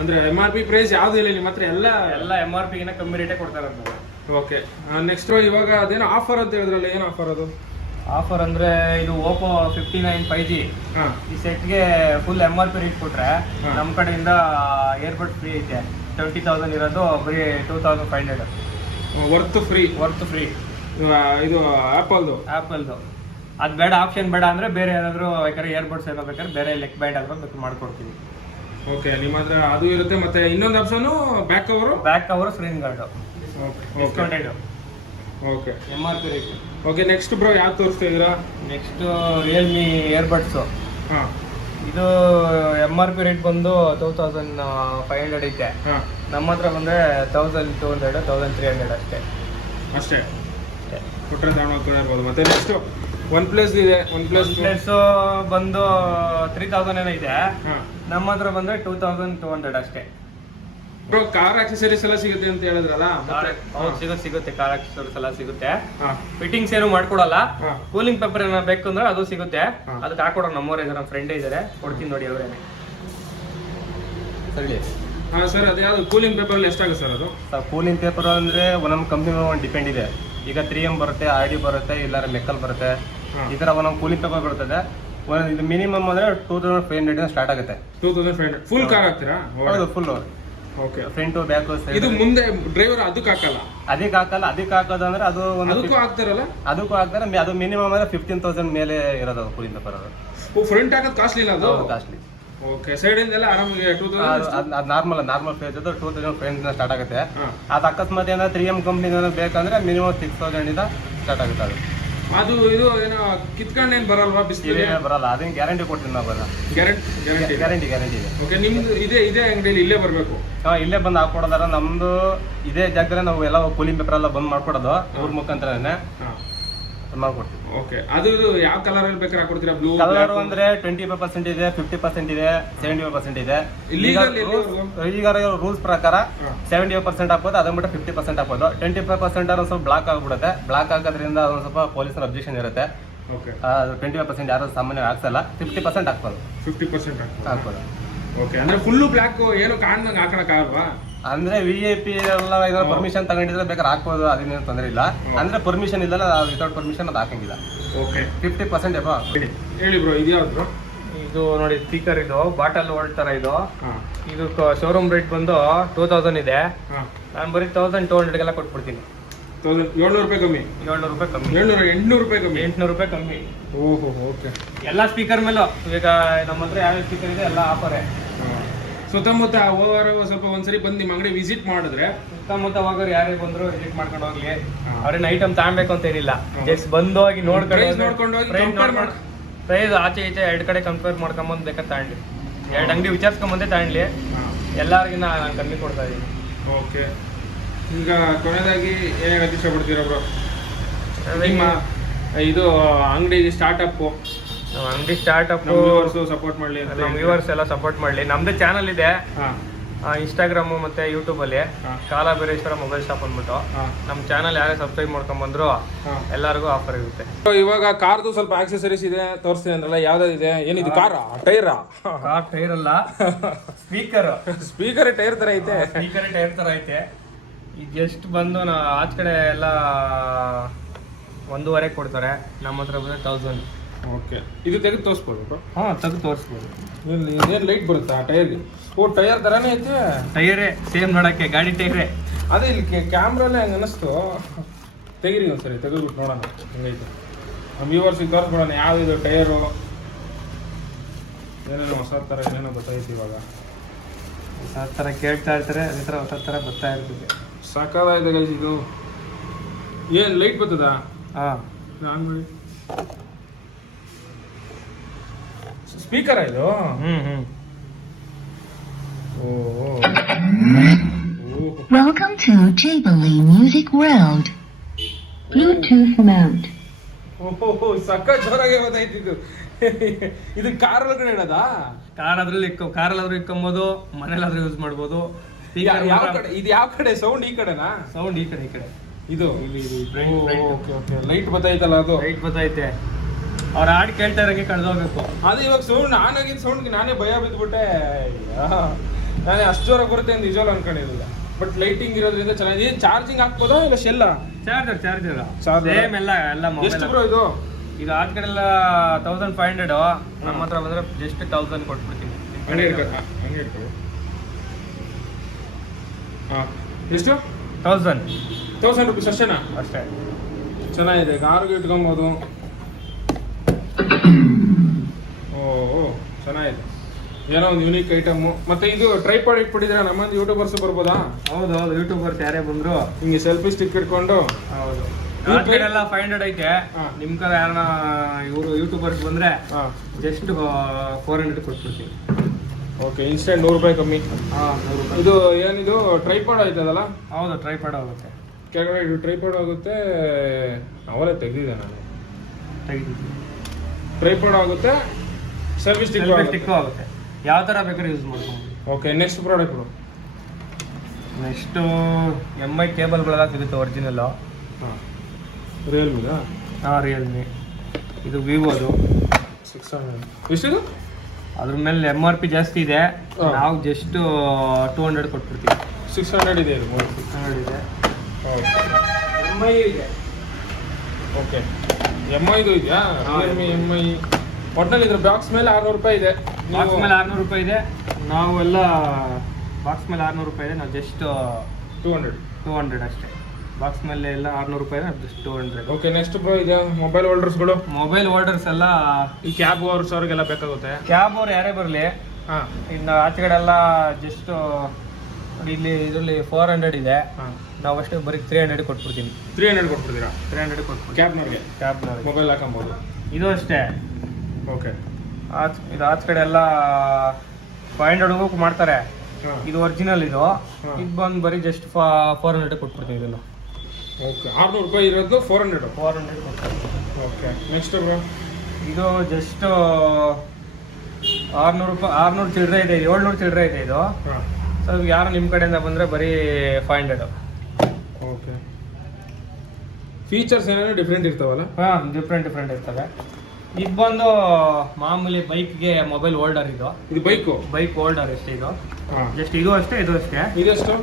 ಅಂದ್ರೆ MRP ಪ್ರೈಸ್ ಯಾವ್ದು ಇಲ್ಲ ನಿಮ್ಮ ಹತ್ರ? ಎಲ್ಲ MRP ಗಿನ್ನ ಕಮ್ಮಿ ರೇಟೇ ಕೊಡ್ತಾ ಇರೋದು ನಾವು. ಓಕೆ. ನೆಕ್ಸ್ಟ್ ಇವಾಗ ಅದೇನೋ ಆಫರ್ ಅಂತ ಹೇಳಿದ್ರಲ್ಲ, ಏನು ಆಫರ್ ಅದು? ಆಫರ್ ಅಂದರೆ ಇದು ಓಪೋ 59 5G. ಹಾಂ. ಈ ಸೆಟ್ಗೆ ಫುಲ್ MRP ರೇಟ್ ಕೊಟ್ಟರೆ ನಮ್ಮ ಕಡೆಯಿಂದ ಇಯರ್ಬಡ್ ಫ್ರೀ ಐತೆ. 20,000 ಇರೋದು ಬರೀ 2,500 ವರ್ತ್ ಫ್ರೀ. ಇದು ಆ್ಯಪಲ್ದು. ಅದು ಬೇಡ, ಆಪ್ಷನ್ ಬೇಡ ಅಂದರೆ ಬೇರೆ ಏನಾದರೂ ಬೇಕಾದ್ರೆ ಇಯರ್ಬಡ್ಸ್ ಏನೋ ಬೇಕಾದ್ರೆ ಬೇರೆ ಲೆಕ್ ಬ್ಯಾಂಡ್ ಆದರೂ ಬೇಕು ಮಾಡ್ಕೊಡ್ತೀವಿ. ಓಕೆ. ನಿಮ್ಮ ಹತ್ರ ಅದು ಇರುತ್ತೆ. ಮತ್ತೆ ಇನ್ನೊಂದು option back cover, screen guard. Discounted. Okay. MRP rate. Okay. Next bro ಯಾವ್ದು ತೋರಿಸ್ತಾ ಇದ್ದೀರಾ? Next Realme earbuds. ಹಾಂ. ಇದು MRP ರೇಟ್ ಬಂದು 2,500 ಐತೆ. ಹಾಂ. ನಮ್ಮ ಹತ್ರ ಬಂದರೆ 1,200, 1,300 ಅಷ್ಟೇ. ಕೊಟ್ಟರೆ ತಗೊಂಡು ಇರ್ಬೋದು. ಮತ್ತೆ ನೆಕ್ಸ್ಟ್ OnePlus ಇದೆ. OnePlus ಬಂದು 3,000 ಏನೈತೆ. ಹಾಂ. ನಮ್ಮ ಹತ್ರ ಬಂದರೆ 2,200 ಅಷ್ಟೇ. ಬ್ರೋ ಕಾರ್ ಆಕ್ಸೆಸರೀಸ್ ಎಲ್ಲ ಸಿಗುತ್ತೆ ಅಂತ ಹೇಳಿದ್ರಲ್ಲ? ಸಿಗುತ್ತೆ. ಕಾರ್ ಆಕ್ಸೆಸರೀಸ್ ಎಲ್ಲ ಸಿಗುತ್ತೆ. ಹಾಂ. ಫಿಟ್ಟಿಂಗ್ಸ್ ಏನು ಮಾಡ್ಕೊಡಲ್ಲ. ಹಾಂ. ಕೂಲಿಂಗ್ ಪೇಪರ್ ಏನೋ ಬೇಕು ಅಂದ್ರೆ ಅದು ಸಿಗುತ್ತೆ. ಹಾಂ. ಅದಕ್ಕೆ ಹಾಕೊಡೋ ನಮ್ಮವರೇ ಇದ್ದಾರೆ, ನಮ್ಮ ಫ್ರೆಂಡೇ ಇದ್ದಾರೆ, ಕೊಡ್ತೀನಿ ನೋಡಿ ಅವರೇನೆ. ಸರಿ. ಹಾಂ ಸರ್. ಅದು ಯಾವುದು ಕೂಲಿಂಗ್ ಪೇಪರಲ್ಲಿ ಎಷ್ಟಾಗುತ್ತೆ ಸರ್ ಅದು? ಕೂಲಿಂಗ್ ಪೇಪರ್ ಅಂದರೆ ಒಂದೊಂದು ಕಂಪ್ನಿ ಮೇಲೆ ಡಿಪೆಂಡ್ ಇದೆ. ಈಗ 3M ಬರುತ್ತೆ, RD ಬರುತ್ತೆ, ಇಲ್ಲಾರ ಮೆಕ್ಕಲ್ ಬರುತ್ತೆ. ಈ ಥರ ಒಂದೊಂದು ಕೂಲಿಂಗ್ ಪೇಪರ್ ಬರ್ತದೆ. ಇದು ಮಿನಿಮಮ್ ಅಂದರೆ 2,500 ಸ್ಟಾರ್ಟ್ ಆಗುತ್ತೆ. 2,500 ಫುಲ್ ಕಾರ್ ಹಾಕ್ತೀರಾ? ಹೌದು, ಫುಲ್ ಓಕೆ. ಫ್ರಂಟು ಬ್ಯಾಕು ಇದು ಮುಂದೆ ಡ್ರೈವರ್ ಅದಕ್ಕೆ ಹಾಕಲ್ಲ, ಅದಕ್ಕೆ ಹಾಕೋದಂದ್ರೆ ಅದು ಒಂದು ಅದಕ್ಕೂ ಹಾಕ್ತಾರಲ್ಲ? ಅದಕ್ಕೂ ಹಾಕ್ತಾರೆ. ಅದು ಮಿನಿಮಮ್ ಅಂದ್ರೆ 15,000 ಮೇಲೆ ಇರೋದು ಕೂಲಿಂದ ಬರೋದು. ಫ್ರಂಟ್ ಹಾಕೋದು ಕಾಸ್ಟ್ಲಿ ಇಲ್ಲ ಅದು? ಕಾಸ್ಟ್ಲಿ. ಓಕೆ. ಸೈಡ್ ಇಂದೆಲ್ಲ ಆರಾಮಾಗಿ 2000? ಅದು ನಾರ್ಮಲ್ ಫೇಸ್ ಅದು 2,000 ಸ್ಟಾರ್ಟ್ ಆಗುತ್ತೆ. ಅದು ಅಕಸ್ಮಾತ್ ಏನಾದ್ರು 3M ಕಂಪ್ನಿ ಬೇಕಂದ್ರೆ ಮಿನಿಮಮ್ 6,000 ಇಂದ ಸ್ಟಾರ್ಟ್ ಆಗುತ್ತೆ. ಅದು ಇದು ಏನೋ ಕಿತ್ಕೊಂಡು ಏನು ಬರಲ್ವಾ? ಬಿಸಿಲು ಬರಲ್ಲ, ಅದನ್ನ ಗ್ಯಾರಂಟಿ ಕೊಡ್ತೀನಿ ನಾವು. ಗ್ಯಾರಂಟಿ ಇದೆ. ಓಕೆ. ನಿಮ್ದು ಇದೇ ಅಂಗಡಿಯಲ್ಲಿ ಇಲ್ಲೇ ಬರಬೇಕು? ಇಲ್ಲೇ ಬಂದು ಹಾಕೊಡೋದಾರ. ನಮ್ದು ಇದೇ ಜಾಗದಲ್ಲಿ ನಾವು ಎಲ್ಲ ಕೂಲಿಂಗ್ ಪೇಪರ್ ಎಲ್ಲ ಬಂದ್ ಮಾಡ್ಕೊಡೋದು ಇವ್ರ ಮುಖಾಂತರನೇ ಮಾಡ್ಕೊಡ್ತೀವಿ. ಓಕೆ. ಅದು ಇದು ಯಾವ ಕಲರ್ ಅಲ್ಲಿ ಬೇಕಾದ್ರೆ ಹಾಕೊಡ್ತೀರಾ? ಬ್ಲೂ ಕಲರ್ ಅಂದ್ರೆ 25% ಇದೆ, 50% ಇದೆ, 75% ಇದೆ. ಈಗ ರೂಲ್ಸ್ ಪ್ರಕಾರ 75% ಹಾಕೋದು, ಅದನ್ನ ಬಿಟ್ಟು 50% ಹಾಕೋದು. 25% ಒಂದು ಸ್ವಲ್ಪ ಬ್ಲಾಕ್ ಆಗ್ಬಿಡುತ್ತೆ. ಬ್ಲಾಕ್ ಆಗೋದ್ರಿಂದ ಅದೊಂದು ಸ್ವಲ್ಪ ಪೊಲೀಸರ ಅಬ್ಜೆಕ್ಷನ್ ಇರುತ್ತೆ. 25% ಯಾರು ಸಾಮಾನ್ಯ ಹಾಕ್ಸಲ್ಲ. 50% ಹಾಕ್ಬೋದು. 50% ಹಾಕ್ಬೋದು. ಓಕೆ. ಅಂದ್ರೆ ಫುಲ್ ಬ್ಲಾಕ್ ಏನು ಕಾಣ್ದಂಗೆ ಹಾಕೋಕ್ಕಾಗಲ್ವಾ? ಅಂದ್ರೆ VIP ಎಲ್ಲ ಪರ್ಮಿಷನ್ ತಗೊಂಡಿದ್ರೆ ಬೇಕಾದ್ರೆ ಹಾಕ್ಬೋದು, ಅದೇನೇನು ತೊಂದರೆ ಇಲ್ಲ. ಅಂದ್ರೆ ಪರ್ಮಿಷನ್ ಇಲ್ಲಲ್ಲ, ವಿತೌಟ್ ಪರ್ಮಿಷನ್ ಅದು ಹಾಕಂಗಿಲ್ಲ. ಓಕೆ. 50% ಹೇಳಿ ಬ್ರೋ, ಇದು ಯಾವ್ದು? ಇದು ನೋಡಿ ಸ್ಪೀಕರ್, ಇದು ಬಾಟಲ್ ವೋಲ್ಟ್ ತರ. ಇದು ಶೋರೂಮ್ ರೇಟ್ ಬಂದು 2000 ಇದೆ. ನಾನು ಬರೀ 1200 ಕೊಟ್ಬಿಡ್ತೀನಿ. 700 ರೂಪಾಯಿ ಕಮ್ಮಿ? 700 ರೂಪಾಯಿ ಕಮ್ಮಿ. 800 ರೂಪಾಯಿ ಕಮ್ಮಿ? 800 ರೂಪಾಯಿ ಕಮ್ಮಿ. ಓಹೋ. ಓಕೆ. ಎಲ್ಲ ಸ್ಪೀಕರ್ ಮೇಲೂ ಈಗ ನಮ್ಮ ಹತ್ರ ಯಾವ ಸ್ಪೀಕರ್ ಇದೆ ಎಲ್ಲ ಆಫರೇ. ಸುತ್ತಮುತ್ತ ಹೋಗೋರು ಸ್ವಲ್ಪ ಒಂದ್ಸರಿ ಬಂದು ನಿಮ್ಮ ಅಂಗಡಿ ವಿಸಿಟ್ ಮಾಡಿದ್ರೆ, ಸುತ್ತಮುತ್ತ ಹೋಗೋರು ಯಾರೇ ಬಂದ್ರು ವಿಸಿಟ್ ಮಾಡ್ಕೊಂಡು ಹೋಗ್ಲಿ. ಅವ್ರೇನು ಐಟಮ್ ತಗೊಬೇಕು ಅಂತ ಏನಿಲ್ಲ, ಜಸ್ಟ್ ಬಂದು ಹೋಗಿ ನೋಡ್ಕೊಂಡು ಪ್ರೈಸ್ ಆಚೆ ಈಚೆ 2 ಕಡೆ ಕಂಪೇರ್ ಮಾಡ್ಕೊಂಬಂದು ಬೇಕಾದ್ರೆ ತಗೊಂಡ್ಲಿ. 2 ಅಂಗಡಿ ವಿಚಾರಿಸ್ಕೊಂಬಂದೆ ತಗೊಂಡ್ಲಿ. ಎಲ್ಲರಿಗಿನ್ನ ನಾನು ಕಮ್ಮಿ ಕೊಡ್ತಾ ಇದ್ದೀನಿ. ಓಕೆ. ಈಗ ಕೊನೆಯದಾಗಿ ಏನಾಗ ಇಷ್ಟಪಡ್ತೀರಾ ಬ್ರೋ? ನಿಮ್ಮ ಇದು ಅಂಗಡಿ ಸ್ಟಾರ್ಟಪ್ ಸಪೋರ್ಟ್ ಮಾಡಲಿ, ನಮ್ಮ ವ್ಯೂವರ್ಸ್ ಎಲ್ಲ ಸಪೋರ್ಟ್ ಮಾಡಲಿ. ನಮ್ದು ಚಾನಲ್ ಇದೆ ಇನ್ಸ್ಟಾಗ್ರಾಮು ಮತ್ತೆ ಯೂಟ್ಯೂಬ್ ಅಲ್ಲಿ, ಕಾಲ ಬೀರೇಶ್ವರ ಮೊಬೈಲ್ ಶಾಪ್ ಅಂದ್ಬಿಟ್ಟು. ನಮ್ಮ ಚಾನಲ್ ಯಾರೇ ಸಬ್ಸ್ಕ್ರೈಬ್ ಮಾಡ್ಕೊಂಡ್ಬಂದ್ರು ಎಲ್ಲರಿಗೂ ಆಫರ್ ಇರುತ್ತೆ. ಇವಾಗ ಕಾರ್ದು ಸ್ವಲ್ಪ ಆಕ್ಸೆಸರೀಸ್ ಇದೆ ತೋರಿಸ್ತೀನಿ ಅಂದ್ರಲ್ಲ, ಯಾವ್ದಾದಿದೆ? ಏನಿದು? ಕಾರ್ ಟೈರ್ ಅಲ್ಲ, ಸ್ಪೀಕರ್ ಟೈರ್ ತರ ಐತೆ. ಸ್ಪೀಕರ್ ಟೈರ್ ತರ ಐತೆ. ಈಗ ಜಸ್ಟ್ ಬಂದು ಆಚ ಕಡೆ ಎಲ್ಲ 1,500 ಕೊಡ್ತಾರೆ, ನಮ್ಮ ಹತ್ರ ಬಂದ್ರೆ 1000. ಓಕೆ. ಇದು ತೆಗೆದು ತೋರಿಸ್ಬೋದು? ತೆಗೆದು ತೋರಿಸ್ಬೋದು. ಏನು ಲೈಟ್ ಬರುತ್ತಾ ಟೈರ್ಗೆ? ಓ, ಟೈರ್ ತರಾನೇ ಐತೆ. ಟೈರೇ ಸೇಮ್ ನೋಡಕ್ಕೆ, ಗಾಡಿ ಟೈರೇ. ಅದೇ ಇಲ್ಲಿ ಕ್ಯಾಮ್ರಲ್ಲೇ ಹಂಗೆ ಅನ್ನಿಸ್ತು. ತೆಗೀರಿ ಒಂದ್ಸರಿ, ತೆಗೆದ್ಬಿಟ್ಟು ನೋಡೋಣ ಹೆಂಗೈತೆ. ನಮ್ಮ ವ್ಯೂವರ್ಸಿಗೆ ತೋರಿಸ್ಬಿಡೋಣ ಯಾವ್ದು ಟೈರು, ಏನೇನೋ ಹೊಸ ಥರ ಏನೇನೋ ಗೊತ್ತಾಯ್ತು. ಇವಾಗ ಹೊಸ ಥರ ಕೇಳ್ತಾ ಇರ್ತಾರೆ, ಅದೇ ಥರ ಹೊಸ ಥರ ಬರ್ತಾ ಇರ್ತದೆ. ಸಾಕಾಗಿದೆ ಗೈಸ್. ಇದು ಏನು ಲೈಟ್ ಬರ್ತದಾ? ಆನ್ ಮಾಡಿ. ಸ್ಪೀಕರ್ ಇದು? Welcome to Jubilee Music World. Bluetooth mode. ಓಹೋ, ಸಕ್ಕ ಜೋರಾಗಿ ಗೊತ್ತಾಯ್ತಿದ್ದು. ಇದು ಕಾರ್ ಒಳಗಡೆ ಇಡೋದಾ? ಕಾರಲ್ಲಾದ್ರೂ ಇಕ್ಕೊಂಬೋದು, ಮನೇಲಾದ್ರೂ ಯೂಸ್ ಮಾಡ್ಬೋದು. ಯಾವ ಕಡೆ ಇದು? ಯಾವ ಕಡೆ ಸೌಂಡ್? ಈ ಕಡೆನಾ? ಸೌಂಡ್ ಈ ಕಡೆ. ಇದು ಓಕೆ. ಲೈಟ್ ಬತ್ತೈತಲ್ಲ, ಅದು ಲೈಟ್ ಬತ್ತೈತೆ. ಅವ್ರ ಹಾಡು ಕೇಳ್ತಾ ಇರೋಂಗೆ ಕಳೆದೋಗ್ಬೇಕು. ಅದು ಇವಾಗ ಸೌಂಡ್ ಆನ್ ಆಗಿದ್ದ ಸೌಂಡ್ಗೆ ನಾನೇ ಭಯ ಬಿದ್ದುಬಿಟ್ಟೆ. ನಾನೇ ಅಷ್ಟು ಜೋರ ಬರುತ್ತೆ ಅಂತ ನಿಜವಲ್ಲ ಅನ್ಕೊಂಡಿರಲಿಲ್ಲ. ಬಟ್ ಲೈಟಿಂಗ್ ಇರೋದ್ರಿಂದ ಚೆನ್ನಾಗಿದೆ. ಚಾರ್ಜಿಂಗ್ ಹಾಕ್ಬೋದಾ ಇಲ್ಲ ಶೆಲ್ಲ? ಚಾರ್ಜರ್ ಸೇಮ್ ಎಲ್ಲ ಎಷ್ಟು ಬ್ರೋ ಇದು? ಈಗ ಆಚ ಕಡೆ ಎಲ್ಲ 1500, ನಮ್ಮ ಹತ್ರ ಬಂದ್ರೆ ಜಸ್ಟ್ 1000 ಕೊಟ್ಬಿಡ್ತೀನಿ. ಎಷ್ಟು? 1000 ರುಪೀಸ್ ಅಷ್ಟೇನಾ? ಅಷ್ಟೇ. ಚೆನ್ನಾಗಿದೆ, ಕಾರ್ಗೆ ಇಟ್ಕೊಬೋದು. ಓ, ಚೆನ್ನಾಗಿದೆ. ಏನೋ ಒಂದು ಯೂನಿಕ್ ಐಟಮು. ಮತ್ತೆ ಇದು ಟ್ರೈಪಾಡ್ ಇಟ್ಬಿಟ್ಟಿದ್ರೆ ನಮ್ಮಂದು ಯೂಟ್ಯೂಬರ್ಸ್ ಬರ್ಬೋದಾ? ಹೌದು, ಯೂಟ್ಯೂಬರ್ಸ್ ಯಾರೇ ಬಂದ್ರು ಹಿಂಗೆ ಸೆಲ್ಫಿ ಸ್ಟಿಕ್ ಇಟ್ಕೊಂಡು. ಹೌದು. ಎಲ್ಲ 500 ಐತೆ. ನಿಮ್ ಕಡೆ ಯಾರನ್ನ ಇವರು ಯೂಟ್ಯೂಬರ್ಸ್ ಬಂದ್ರೆ ಜಸ್ಟ್ 400 ಕೊಟ್ಬಿಡ್ತೀವಿ. ಓಕೆ. ಇನ್ಸ್ಟೆಂಟ್ 100 ರೂಪಾಯಿ ಕಮ್ಮಿ. 100 ರೂಪಾಯಿ. ಇದು ಏನಿದು ಟ್ರೈಪಾಡ್ ಆಯ್ತದಲ್ಲ? ಹೌದು, ಟ್ರೈಪಾಡ್ ಆಗುತ್ತೆ. ಕೆಳಗಡೆ ಇದು ಟ್ರೈಪಾಡ್ ಆಗುತ್ತೆ. ಅವಲೇ ತೆಗೆದಿದೆ ನಾನು. ಟ್ರೈಪಾಡ್ ಆಗುತ್ತೆ, ಸೆಲ್ಫಿ ಸ್ಟಿಕ್ ಆಗುತ್ತೆ. ಯಾವ ಥರ ಬೇಕಾದ್ರೆ ಯೂಸ್ ಮಾಡ್ಕೊಂಡು. Okay. Next product? Next MI ಕೇಬಲ್ಗಳೆಲ್ಲ ಸಿಗುತ್ತೆ ಒರಿಜಿನಲ್ಲು. ರಿಯಲ್ಮಿದಾ? ರಿಯಲ್ಮಿ. ಇದು ವಿವೋದು 600. ಎಷ್ಟಿದು? ಅದ್ರ ಮೇಲೆ MRP ಜಾಸ್ತಿ ಇದೆ, ನಾವು ಜಸ್ಟ್ 200 ಕೊಟ್ಬಿಡ್ತೀವಿ. 600 ಇದೆ ಇದು? 600 ಇದೆ. MI ಇದೆ. ಓಕೆ. MIದು ಇದೆಯಾ? Realme MI. ಒಟ್ಟಿನಲ್ಲಿ ಇದ್ರ ಬಾಕ್ಸ್ ಮೇಲೆ 600 ರೂಪಾಯಿ ಇದೆ. ಬಾಕ್ಸ್ ಮೇಲೆ 600 ರೂಪಾಯಿ ಇದೆ. ನಾವು ಎಲ್ಲ ಬಾಕ್ಸ್ ಮೇಲೆ 600 ರೂಪಾಯಿ ಇದೆ, ನಾವು ಜಸ್ಟ್ 200 ಅಷ್ಟೇ. ಬಾಕ್ಸ್ ಮೇಲೆ ಎಲ್ಲ 600 ರೂಪಾಯಿ ಇದೆ, ಜಸ್ಟ್ 200. ಓಕೆ, ನೆಕ್ಸ್ಟ್ ಬ್ರೋ ಇದೆ ಮೊಬೈಲ್ ಹೋಲ್ಡರ್ಸ್ಗಳು. ಮೊಬೈಲ್ ಹೋಲ್ಡರ್ಸ್ ಎಲ್ಲ ಈ ಕ್ಯಾಬ್ ಓವರ್ಸ್ ಅವ್ರಿಗೆಲ್ಲ ಬೇಕಾಗುತ್ತೆ. ಕ್ಯಾಬ್ ಅವ್ರು ಯಾರೇ ಬರಲಿ, ಹಾಂ, ಇನ್ನು ಆಚೆ ಕಡೆ ಎಲ್ಲ ಜಸ್ಟ್ ಇಲ್ಲಿ ಇದರಲ್ಲಿ 400 ಇದೆ, ನಾವು ಅಷ್ಟೇ ಬರೀ 300 ಕೊಟ್ಬಿಡ್ತೀನಿ. 300 ಕೊಟ್ಬಿಡ್ತೀರಾ? 300 ಕೊಟ್ಬಿಡ್ತೀನಿ ಕ್ಯಾಬ್ನವ್ರಿಗೆ ಮೊಬೈಲ್ ಹಾಕೊಬೋದು. ಇದು ಅಷ್ಟೇ. ಓಕೆ, ಇದು ಆಚೆ ಕಡೆ ಎಲ್ಲ 500 ಮಾಡ್ತಾರೆ. ಇದು ಒರಿಜಿನಲ್. ಇದು ಬಂದು ಬರೀ ಜಸ್ಟ್ 400 ಕೊಟ್ಬಿಡ್ತೀನಿ ಇದನ್ನು. ಓಕೆ, 600 ರೂಪಾಯಿ ಇರೋದು 400 ಕೊಡ್ತಾರೆ. ಓಕೆ, ನೆಕ್ಸ್ಟ್ ಬ್ರೋ ಇದು ಜಸ್ಟ್ 600 ರೂಪಾಯಿ, 600 ಚಿಲ್ಲರೆ ಇದೆ, 700 ಚಿಲ್ಲರೆ ಇದೆ ಇದು. ಹಾಂ, ಸೊ ಯಾರು ನಿಮ್ಮ ಕಡೆಯಿಂದ ಬಂದರೆ ಬರೀ 500. ಓಕೆ, ಫೀಚರ್ಸ್ ಏನಾದ್ರು ಡಿಫ್ರೆಂಟ್ ಇರ್ತಾವಲ್ಲ? ಹಾಂ, ಡಿಫ್ರೆಂಟ್ ಇರ್ತವೆ. ಇದು ಬಂದು ಮಾಮೂಲಿ ಬೈಕ್ಗೆ ಮೊಬೈಲ್ ಹೋಲ್ಡರ್. ಇದು ಬೈಕ್ ಹೋಲ್ಡರ್ ಅಷ್ಟೇ. ಇದು ಜಸ್ಟ್ ಇದು ಅಷ್ಟೇ. ಇದೆಷ್ಟು?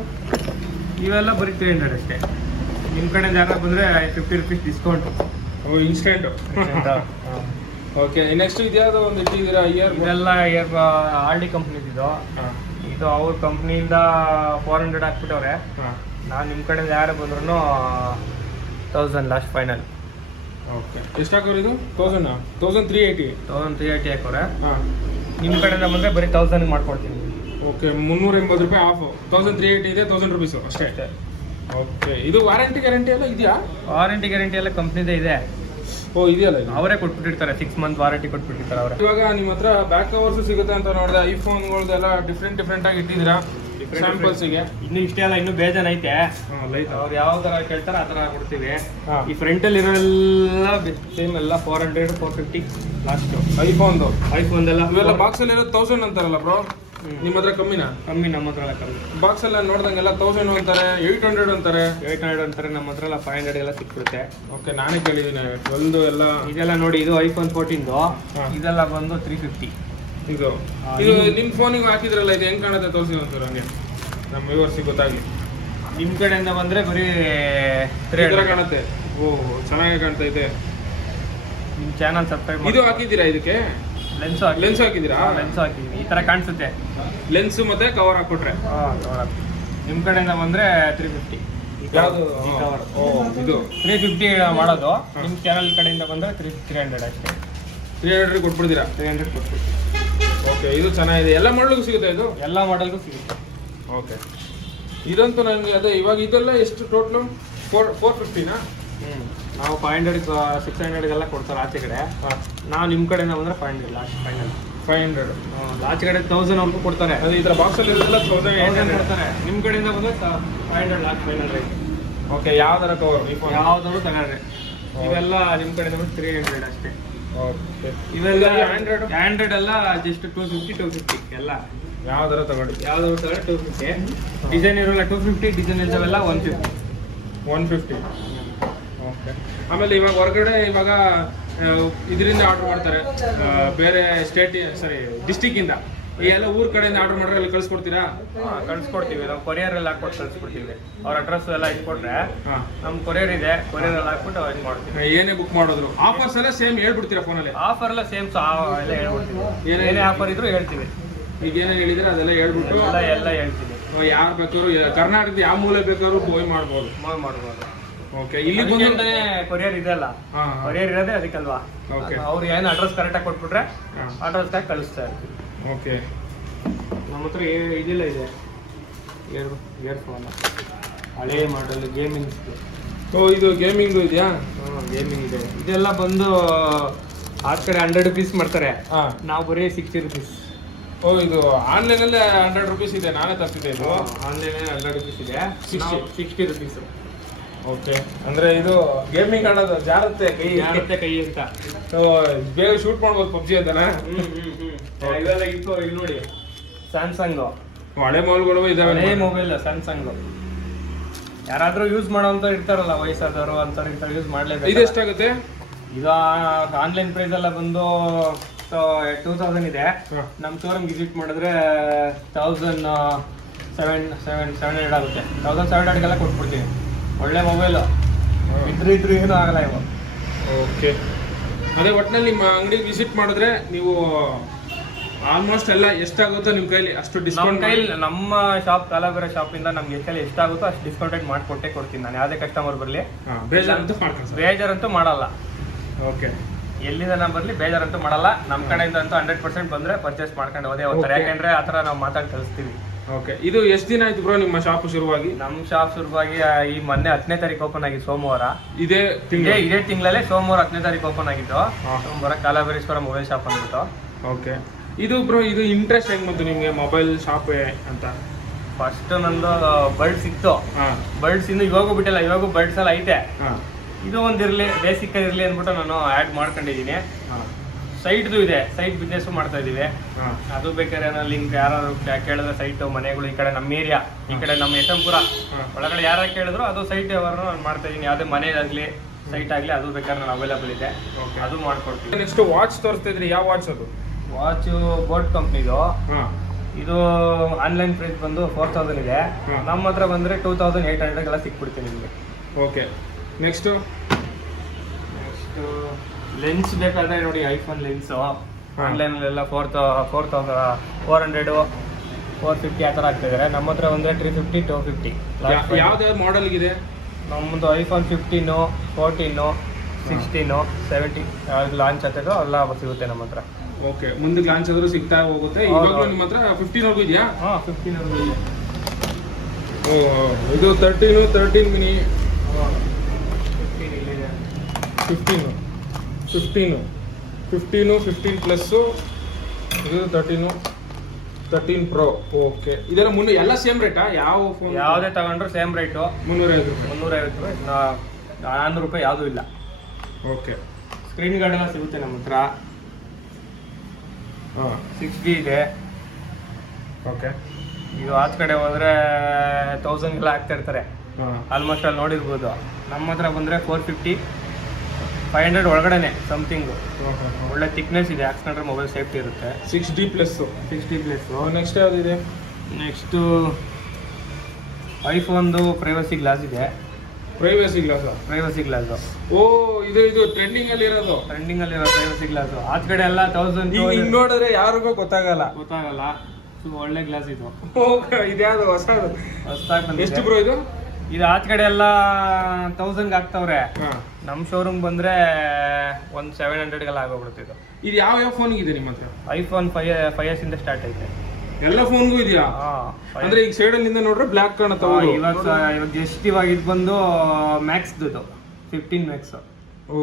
ಇವೆಲ್ಲ ಬರೀ 300 ಅಷ್ಟೇ. ನಿಮ್ಮ ಕಡೆಯಿಂದ ಯಾರು ಬಂದರೆ 50 rupees discount. Instant. Okay, next ಇದ್ಯಾವುದು ಒಂದು ಇಟ್ಟಿದ್ದೀರಾ? ಇದೆಲ್ಲ RD ಕಂಪ್ನಿದು. ಇದು ಅವ್ರ ಕಂಪ್ನಿಯಿಂದ 400 ಹಾಕ್ಬಿಟ್ಟವ್ರೆ. ನಾನು ನಿಮ್ಮ ಕಡೆಯಿಂದ ಯಾರು ಬಂದ್ರೂ 1000 ಲಾಸ್ಟ್ ಫೈನಲ್. ಓಕೆ, ಎಷ್ಟು ಹಾಕೋರು ಇದು? 1380 ಹಾಕೋರೆ. ನಿಮ್ಮ ಕಡೆಯಿಂದ ಬಂದರೆ ಬರೀ 1000 ಮಾಡ್ಕೊಡ್ತೀನಿ. ಓಕೆ, 380 ರೂಪಾಯಿ ಆಫ್. 1380 ಇದೆ, 1000 ರುಪೀಸು ಅಷ್ಟೇ. ಓಕೆ, ಇದು ವಾರಂಟಿ ಗ್ಯಾರಂಟಿ ಎಲ್ಲ ಇದೆಯಾ? ವಾರಂಟಿ ಗ್ಯಾರಂಟಿ ಎಲ್ಲ ಕಂಪ್ನಿದೇ ಇದೆ. ಓ, ಇದೆಯಲ್ಲ, ಅವರೇ ಕೊಟ್ಬಿಟ್ಟಿರ್ತಾರೆ. 6 ಮಂತ್ ವಾರಂಟಿ ಕೊಟ್ಬಿಟ್ಟಿರ್ತಾರೆ ಅವರೇ. ಇವಾಗ ನಿಮ್ಮ ಹತ್ರ ಬ್ಯಾಕ್ ಕವರ್ಸ್ ಸಿಗುತ್ತೆ ಅಂತ ನೋಡಿದೆ. ಐಫೋನ್ಗಳ್ದೆಲ್ಲ ಡಿಫ್ರೆಂಟ್ ಆಗಿ ಇಟ್ಟಿದ್ದೀರಾ ಸ್ಯಾಂಪಲ್ಸಿಗೆ. ಇನ್ನು ಇಷ್ಟೇ ಅಲ್ಲ, ಇನ್ನೂ ಬೇಜಾನ್ ಐತೆ. ಅವ್ರು ಯಾವ ಥರ ಕೇಳ್ತಾರೆ ಆ ಥರ ಕೊಡ್ತೀವಿ. ಈ ಫ್ರಂಟಲ್ಲಿ ಇರೋಲ್ಲ ಸೇಮ್ ಎಲ್ಲ 400 450 ಲಾಸ್ಟು. ಐಫೋನ್ದೆಲ್ಲ ಇವೆಲ್ಲ ಬಾಕ್ಸಲ್ಲಿ ಇರೋದು 1000 ಅಂತಾರಲ್ಲ ಬ್ರೋ, ನಿಮ್ಮ ಹತ್ರ ಕಮ್ಮಿ. ನಮ್ಮ ಹತ್ರ ಎಲ್ಲ ಕಮ್ಮಿ. ಬಾಕ್ಸಲ್ಲಿ ನೋಡ್ದಂಗೆಲ್ಲ 1000 ಅಂತಾರೆ, 800 ಅಂತಾರೆ. ನಮ್ಮ ಹತ್ರ ಎಲ್ಲ 500 ಎಲ್ಲ ಸಿಕ್ಬಿಡುತ್ತೆ. ಓಕೆ, ನಾನೇ ಕೇಳಿದ್ದೀನಿ ಒಂದು ಎಲ್ಲ. ಇದೆಲ್ಲ ನೋಡಿ, ಇದು ಐಫೋನ್ 14 ಇದೆಲ್ಲ ಬಂದು 350. ಇದು ನಿಮ್ಮ ಫೋನಿಗೆ ಹಾಕಿದ್ರಲ್ಲ, ಇದು ಹೆಂಗೆ ಕಾಣುತ್ತೆ ತೋರಿಸಿ ಒಂಚೂರು ಹಂಗೆ ನಮ್ಮ ವ್ಯೂವರ್ಸಿಗೆ ಗೊತ್ತಾಗಲಿ. ನಿಮ್ಮ ಕಡೆಯಿಂದ ಬಂದರೆ ಬರೀ ಕಾಣುತ್ತೆ. ಓ, ಚೆನ್ನಾಗಿ ಕಾಣ್ತಾ ಇದೆ. ನಿಮ್ಮ ಚಾನಲ್ ಸಬ್ಸ್ಕ್ರೈಬ್. ಇದು ಹಾಕಿದ್ದೀರಾ? ಇದಕ್ಕೆ ಲೆನ್ಸ್ ಹಾಕಿದ್ದೀರಾ? ಲೆನ್ಸ್ ಹಾಕಿದ್ವಿ. ಈ ಥರ ಕಾಣಿಸುತ್ತೆ. ಲೆನ್ಸ್ ಮತ್ತೆ ಕವರ್ ಹಾಕ್ಬಿಟ್ರೆ. ನಿಮ್ಮ ಕಡೆಯಿಂದ ಬಂದರೆ 350. ಯಾವುದು ಕವರ್? ಓ, ಇದು 350 ಮಾಡೋದು. ನಿಮ್ಮ ಚಾನಲ್ ಕಡೆಯಿಂದ ಬಂದರೆ 300 ಅಷ್ಟೇ. 300 ಕೊಟ್ಬಿಡ್ತೀರಾ? 300 ಕೊಟ್ಬಿಡ್ತೀವಿ. ಓಕೆ, ಇದು ಚೆನ್ನಾಗಿದೆ. ಎಲ್ಲ ಮಾಡಲಿಗೂ ಸಿಗುತ್ತೆ ಇದು? ಎಲ್ಲ ಮಾಡಲ್ಗೂ ಸಿಗುತ್ತೆ. ಓಕೆ, ಇದಂತೂ ನನಗೆ ಅದೇ. ಇವಾಗ ಇದೆಲ್ಲ ಎಷ್ಟು ಟೋಟ್ಲು? 450ನಾ? ನಾವು 500 600 ಕೊಡ್ತಾರೆ ಆಚೆ ಕಡೆ. ನಾವು ನಿಮ್ಮ ಕಡೆಯಿಂದ ಬಂದರೆ 500 ಲಾಸ್ಟ್ ಫೈನಲ್. 500 ಆಚೆ ಕಡೆ 1000 ಅವ್ರಿಗೂ ಕೊಡ್ತಾರೆ. ಅದೇ ಈ ಥರ ಬಾಕ್ಸಲ್ಲಿ ಇರೋದೆಲ್ಲ 1000 ಕೊಡ್ತಾರೆ. ನಿಮ್ಮ ಕಡೆಯಿಂದ ಬಂದರೆ 500 ಲಾಸ್ಟ್ ಫೈನಲ್ ರೇಟ್. ಓಕೆ, ಯಾವ್ದಾರ ಕವರ್ ಯಾವ್ದಾದ್ರು ತಗೊಂಡ್ರೆ ಇವೆಲ್ಲ ನಿಮ್ಮ ಕಡೆಯಿಂದ ಬಂದು 300 ಅಷ್ಟೇ. ಓಕೆ, ಇವೆಲ್ಲ ಆಂಡ್ರಾಯ್ಡ್ ಎಲ್ಲ ಜಸ್ಟ್ 250 ಎಲ್ಲ ಯಾವ್ದಾರ ತಗೊಳ್ಳಿ. ಯಾವ್ದಾದ್ರು ತಗೊಂಡ್ರೆ 250. ಡಿಸೈನ್ ಇರೋಲ್ಲ 250, ಡಿಸೈನ್ ಇದ್ದಾವೆಲ್ಲ 150. ಓಕೆ, ಆಮೇಲೆ ಇವಾಗ ಹೊರಗಡೆ ಇದರಿಂದ ಆರ್ಡರ್ ಮಾಡ್ತಾರೆ, ಬೇರೆ ಡಿಸ್ಟಿಕ್ಕಿಂದ. ಈ ಎಲ್ಲ ಊರ್ ಕಡೆಯಿಂದ ಆರ್ಡರ್ ಮಾಡಿದ್ರೆ ಅಲ್ಲಿ ಕಳಿಸ್ಕೊಡ್ತೀರಾ? ಕಳಿಸ್ಕೊಡ್ತೀವಿ. ನಾವು ಕೊರಿಯರಲ್ಲಿ ಹಾಕ್ಬಿಟ್ಟು ಕಳಿಸ್ಕೊಡ್ತೀವಿ. ಅವ್ರ ಅಡ್ರೆಸ್ ಎಲ್ಲ ಇಟ್ಕೊಟ್ರೆ ನಮ್ಮ ಕೊರಿಯರ್ ಇದೆ, ಕೊರಿಯರಲ್ಲಿ ಹಾಕ್ಬಿಟ್ಟು ಇದು ಮಾಡ್ತೀವಿ. ಏನೇ ಬುಕ್ ಮಾಡಿದ್ರು ಆಫರ್ಸ್ ಎಲ್ಲ ಸೇಮ್ ಹೇಳ್ಬಿಡ್ತೀರಾ ಫೋನಲ್ಲಿ? ಆಫರ್ ಎಲ್ಲ ಸೇಮ್ ಎಲ್ಲ ಹೇಳ್ಬಿಡ್ತೀವಿ. ಏನೇ ಆಫರ್ ಇದ್ರು ಹೇಳ್ತೀವಿ. ಈಗ ಏನೇನು ಹೇಳಿದ್ರೆ ಅದೆಲ್ಲ ಹೇಳ್ಬಿಟ್ಟು ಎಲ್ಲ ಹೇಳ್ತೀವಿ. ಯಾರು ಬೇಕಾದ್ರು ಕರ್ನಾಟಕದ ಯಾವ ಮೂಲೆ ಬೇಕಾದ್ರೂ ಬೋಯ್ ಮಾಡ್ಬೋದು. ಓಕೆ, ಇಲ್ಲಿ ಕೊರಿಯರ್ ಇದೆಲ್ಲ ಕೊರಿಯರ್ ಇರೋದೇ ಅದಕ್ಕಲ್ವಾ. ಅವ್ರು ಏನು ಅಡ್ರೆಸ್ ಕರೆಕ್ಟಾಗಿ ಕೊಟ್ಬಿಟ್ರೆ ಅಡ್ರೆಸ್ಗಾಗಿ ಕಳಿಸ್ತಾ ಇರ್ತೀವಿ. ಓಕೆ, ನಮ್ಮ ಹತ್ರ ಇದಿಲ್ಲ ಇದೆ ಇಯರ್ಫೋನ್ ಹಳೇ ಮಾಡಲ್ ಗೇಮಿಂಗ್. ಓ, ಇದು ಗೇಮಿಂಗು ಇದೆಯಾ? ಗೇಮಿಂಗ್ ಇದೆ. ಇದೆಲ್ಲ ಬಂದು ಆ ಕಡೆ 100 ರೂಪೀಸ್ ಮಾಡ್ತಾರೆ. ನಾವು ಬರೀ 60 ರೂಪೀಸ್. ಓ, ಇದು ಆನ್ಲೈನಲ್ಲೇ 100 ರೂಪೀಸ್ ಇದೆ. ನಾನೇ ತರ್ತಿದ್ದೆ. ಇದು ಆನ್ಲೈನಲ್ಲಿ 100 ರೂಪೀಸ್ ಇದೆ, 60 ರೂಪೀಸ್. ಓಕೆ, ಅಂದರೆ ಇದು ಗೇಮಿಂಗ್ ಆಡೋದು ಜಾರುತ್ತೆ ಕೈ ಅಂತ. ಬೇಗ ಶೂಟ್ ಮಾಡ್ಬೋದು ಪಬ್ಜಿ ಅದನ್ನ. ಇವೆಲ್ಲ ಇತ್ತು. ಇಲ್ಲಿ ನೋಡಿ, ಸ್ಯಾಮ್ಸಂಗ್ ಹಳೆ ಮೊಬೈಲ್ಗಳು ಇದಾವೆ. ಹಳೆ ಮೊಬೈಲ್ ಸ್ಯಾಮ್ಸಂಗ್. ಯಾರಾದ್ರೂ ಯೂಸ್ ಮಾಡೋಂತ ಇರ್ತಾರಲ್ಲ, ವಯಸ್ಸಾದವರು ಅಂತ ಯೂಸ್ ಮಾಡ್ಲೇಬೇಕು. ಇದು ಎಷ್ಟಾಗುತ್ತೆ? ಈಗ ಆನ್ಲೈನ್ ಪ್ರೈಸ್ ಎಲ್ಲ ಬಂದು 2000 ಇದೆ. ನಮ್ಮ ಶೋರೂಮ್ ವಿಸಿಟ್ ಮಾಡಿದ್ರೆ 1700 ಆಗುತ್ತೆ. 1700 ಕೊಟ್ಬಿಡ್ತೀವಿ. ಒಳ್ಳೆ ಮೊಬೈಲು. ಇದ್ರು ಏನೂ ಆಗಲ್ಲ ಇವಾಗ. ಓಕೆ, ಅದೇ ಒಟ್ಟಿನಲ್ಲಿ ನಿಮ್ಮ ಅಂಗಡಿಗೆ ವಿಸಿಟ್ ಮಾಡಿದ್ರೆ ನೀವು ಆಲ್ಮೋಸ್ಟ್ ಎಲ್ಲ ಎಷ್ಟಾಗುತ್ತೋ ನಿಮ್ಮ ಕೈಲಿ ಅಷ್ಟು ನಮ್ಮ ಡಿಸ್ಕೌಂಟ್ ಕೈಲಿ ನಮ್ಮ ಶಾಪ್ ಕಾಲಾಬೇರೆ ಶಾಪಿಂದ ನಮ್ಗೆ ಎಷ್ಟಾಗುತ್ತೋ ಅಷ್ಟು ಡಿಸ್ಕೌಂಟೆಡ್ ಮಾಡಿಕೊಟ್ಟೆ ಕೊಡ್ತೀನಿ ನಾನು. ಯಾವುದೇ ಕಸ್ಟಮರ್ ಬರಲಿ ಬೇಜಾರಂತೂ ಮಾಡ್ಕೊಂಡು ಸರ್. ಬೇಜಾರಂತೂ ಮಾಡಲ್ಲ. ಓಕೆ, ಎಲ್ಲಿಂದ ನಾವು ಬರಲಿ ಬೇಜಾರಂತೂ ಮಾಡಲ್ಲ. ನಮ್ಮ ಕಡೆಯಿಂದ ಅಂತೂ 100% ಬಂದರೆ ಪರ್ಚೇಸ್ ಮಾಡ್ಕೊಂಡು ಹೋದೇ ಹೋಗ್ತಾರೆ. ಯಾಕೆಂದ್ರೆ ಆ ಥರ ನಾವು ಮಾತಾಡಿ ಕಳಿಸ್ತೀವಿ. ಓಕೆ, ಇದು ಎಷ್ಟು ದಿನ ಆಯ್ತು ಬ್ರೋ ನಿಮ್ಮ ಶಾಪ್ ಶುರುವಾಗಿ? ನಮ್ಮ ಶಾಪ್ ಶುರುವಾಗಿ ಈ ಮೊನ್ನೆ 10ನೇ ತಾರೀಕು ಓಪನ್ ಆಗಿದ್ದು, ಸೋಮವಾರ. ಇದೇ ತಿಂಗಳಲ್ಲೇ ಸೋಮವಾರ 10ನೇ ತಾರೀಕು ಓಪನ್ ಆಗಿದ್ದು. ಸೋಮವಾರ ಕಾಲಾಬೇರೇಶ್ವರ ಮೊಬೈಲ್ ಶಾಪ್ ಅಂದ್ಬಿಟ್ಟು. ಓಕೆ, ಇದು ಬ್ರೋ ಇದು ಇಂಟ್ರೆಸ್ಟ್ ಹೆಂಗ್ ಬಂತು ನಿಮಗೆ ಮೊಬೈಲ್ ಶಾಪ್ ಅಂತ? ಫಸ್ಟ್ ನಂದು ಬರ್ಡ್ಸ್ ಇತ್ತು. ಬರ್ಡ್ಸ್ ಇನ್ನು ಇವಾಗೂ ಬಿಟ್ಟಿಲ್ಲ, ಇವಾಗೂ ಬರ್ಡ್ಸ್ ಎಲ್ಲ ಐತೆ. ಇದು ಒಂದಿರಲಿ, ಬೇಸಿಕ್ ಇರಲಿ ಅಂದ್ಬಿಟ್ಟು ನಾನು ಆ್ಯಡ್ ಮಾಡ್ಕೊಂಡಿದ್ದೀನಿ. ಸೈಟ್ದು ಇದೆ, ಸೈಟ್ ಬಿಸ್ನೆಸ್ ಮಾಡ್ತಾ ಇದೀವಿ. ಅದು ಬೇಕಾದ್ರೆ ಲಿಂಕ್ ಯಾರು ಕೇಳಿದ್ರೆ ಸೈಟ್ ಮನೆಗಳು ಈ ಕಡೆ ನಮ್ಮ ಏರಿಯಾ, ಈ ಕಡೆ ನಮ್ಮ ಯಶವಂತಪುರ ಒಳಗಡೆ ಯಾರು ಕೇಳಿದ್ರು ಅದು ಸೈಟ್ ವ್ಯವಹಾರ ನಾನು ಮಾಡ್ತಾ ಇದೀನಿ. ಯಾವುದೇ ಮನೆ ಆಗಲಿ ಸೈಟ್ ಆಗಲಿ ಅದು ಬೇಕಾದ್ರೆ ನಾನು ಅವೈಲೇಬಲ್ ಇದೆ, ಅದು ಮಾಡ್ಕೊಡ್ತೀನಿ. ನೆಕ್ಸ್ಟ್ ವಾಚ್ ತೋರಿಸ್ತಾ ಇದ್ರಿ, ಯಾವ ವಾಚ್ ಅದು? ವಾಚು ಬೋಟ್ ಕಂಪ್ನಿದು. ಇದು ಆನ್ಲೈನ್ ಪ್ರೈಸ್ ಬಂದು 4000 ಇದೆ. ನಮ್ಮ ಹತ್ರ ಬಂದ್ರೆ 2800 ಎಲ್ಲ ಸಿಕ್ಬಿಡ್ತೀನಿ ನಿಮಗೆ. ಓಕೆ, ನೆಕ್ಸ್ಟ್ ಲೆನ್ಸ್ ಬೇಕಾದ್ರೆ ನೋಡಿ, ಐಫೋನ್ ಲೆನ್ಸ್ ಆನ್ಲೈನಲ್ಲೆಲ್ಲ 4400 450 ಆ ಥರ ಆಗ್ತಿದ್ದಾರೆ. ನಮ್ಮ ಹತ್ರ ಬಂದರೆ 350 250. ಯಾವ್ದು ಮಾಡೆಲ್ ಇದೆ ನಮ್ಮದು? ಐಫೋನ್ 15 14 16 17 ಯಾವ್ದು ಲಾಂಚ್ ಆಗ್ತದೋ ಎಲ್ಲ ಸಿಗುತ್ತೆ ನಮ್ಮ ಹತ್ರ. ಓಕೆ, ಮುಂದೆ ಲಾಂಚ್ ಆದ್ರೂ ಸಿಗ್ತಾ ಹೋಗುತ್ತೆ. ಇವಾಗಲೂ ನಿಮ್ಮ ಹತ್ರ 15 ವರ್ಗೂ ಇದೆಯಾ? 15 ಇದೆ. ಇದು 13 ಮಿನಿ. 15 ಪ್ಲಸ್ಸು, ಇದು 13 ಪ್ರೋ. ಓಕೆ, ಇದೆಲ್ಲ ಮುನ್ನೂರು ಎಲ್ಲ ಸೇಮ್ ರೇಟಾ? ಯಾವ ಫೋನ್ ಯಾವುದೇ ತಗೊಂಡ್ರು ಸೇಮ್ ರೇಟು, 350 ರೂಪಾಯಿ. 350 ರೂಪಾಯಿ, 400 ರೂಪಾಯಿ ಯಾವುದೂ ಇಲ್ಲ. ಓಕೆ, ಸ್ಕ್ರೀನ್ ಗಾರ್ಡ್ ಎಲ್ಲ ಸಿಗುತ್ತೆ ನಮ್ಮ ಹತ್ರ. 6G ಇದೆ. ಓಕೆ, ಈಗ ಆಚ ಕಡೆ ಹೋದ್ರೆ 1000 ಎಲ್ಲ ಆಗ್ತಾ ಇರ್ತಾರೆ, ಆಲ್ಮೋಸ್ಟ್ ಅಲ್ಲಿ ನೋಡಿರ್ಬೋದು. ನಮ್ಮ ಹತ್ರ ಬಂದರೆ 450 500 ಒಳಗಡೆನೆ ಸಮಥಿಂಗ್. ಒಳ್ಳೆ ಥಿಕ್ನೆಸ್ ಇದೆ, ಹಾಕ್ಸ್ಕೊಂಡ್ರೆ ಮೊಬೈಲ್ ಸೇಫ್ಟಿ ಇರುತ್ತೆ. 6D plus. ನೆಕ್ಸ್ಟ್ ಯಾವುದಿದೆ? ನೆಕ್ಸ್ಟು ಐಫೋನ್ದು ಪ್ರೈವಸಿ ಗ್ಲಾಸ್ ಇದೆ. Privacy glass. ಓ, ಇದು ಟ್ರೆಂಡಿಂಗಲ್ಲಿ ಇರೋದು ಪ್ರೈವಸಿ ಗ್ಲಾಸು. ಆಚ ಕಡೆ ಎಲ್ಲ 1000 ಈಗ ನೋಡಿದ್ರೆ ಯಾರಿಗೂ ಗೊತ್ತಾಗಲ್ಲ. ಒಳ್ಳೆ ಗ್ಲಾಸ್ ಇದು. ಇದ್ಯಾವುದು ಹೊಸದು? ಹೊಸದಾಗಿ ಎಷ್ಟು ಬ್ರೋ ಇದು? ಇದು ಆಚ ಕಡೆ ಎಲ್ಲ 1000 ಆಗ್ತಾವ್ರೆ. ನಮ್ಮ ಶೋರೂಮ್ ಬಂದ್ರೆ 700 ಎಲ್ಲ ಆಗೋಗ್ಬಿಡ್ತಿದ್ದು. ಇದು ಯಾವ ಫೋನ್ ಇದೆ ನಿಮ್ಮ ಹತ್ರ? ಐಫೋನ್ 5S ಇಂದ ಸ್ಟಾರ್ಟ್ ಐತೆ. ಎಲ್ಲ ಫೋನ್ಗೂ ಇದೆಯಾ? ಅಂದ್ರೆ ಈಗ ಸೈಡ್ ಅಲ್ಲಿ ನೋಡ್ರೆ ಬ್ಲಾಕ್ ಕಾಣುತ್ತೆ. ಇವಾಗ ಜಸ್ಟ್ ಇವಾಗ ಇದು ಬಂದು ಮ್ಯಾಕ್ಸ್ದು 15 ಮ್ಯಾಕ್ಸ್. ಓ,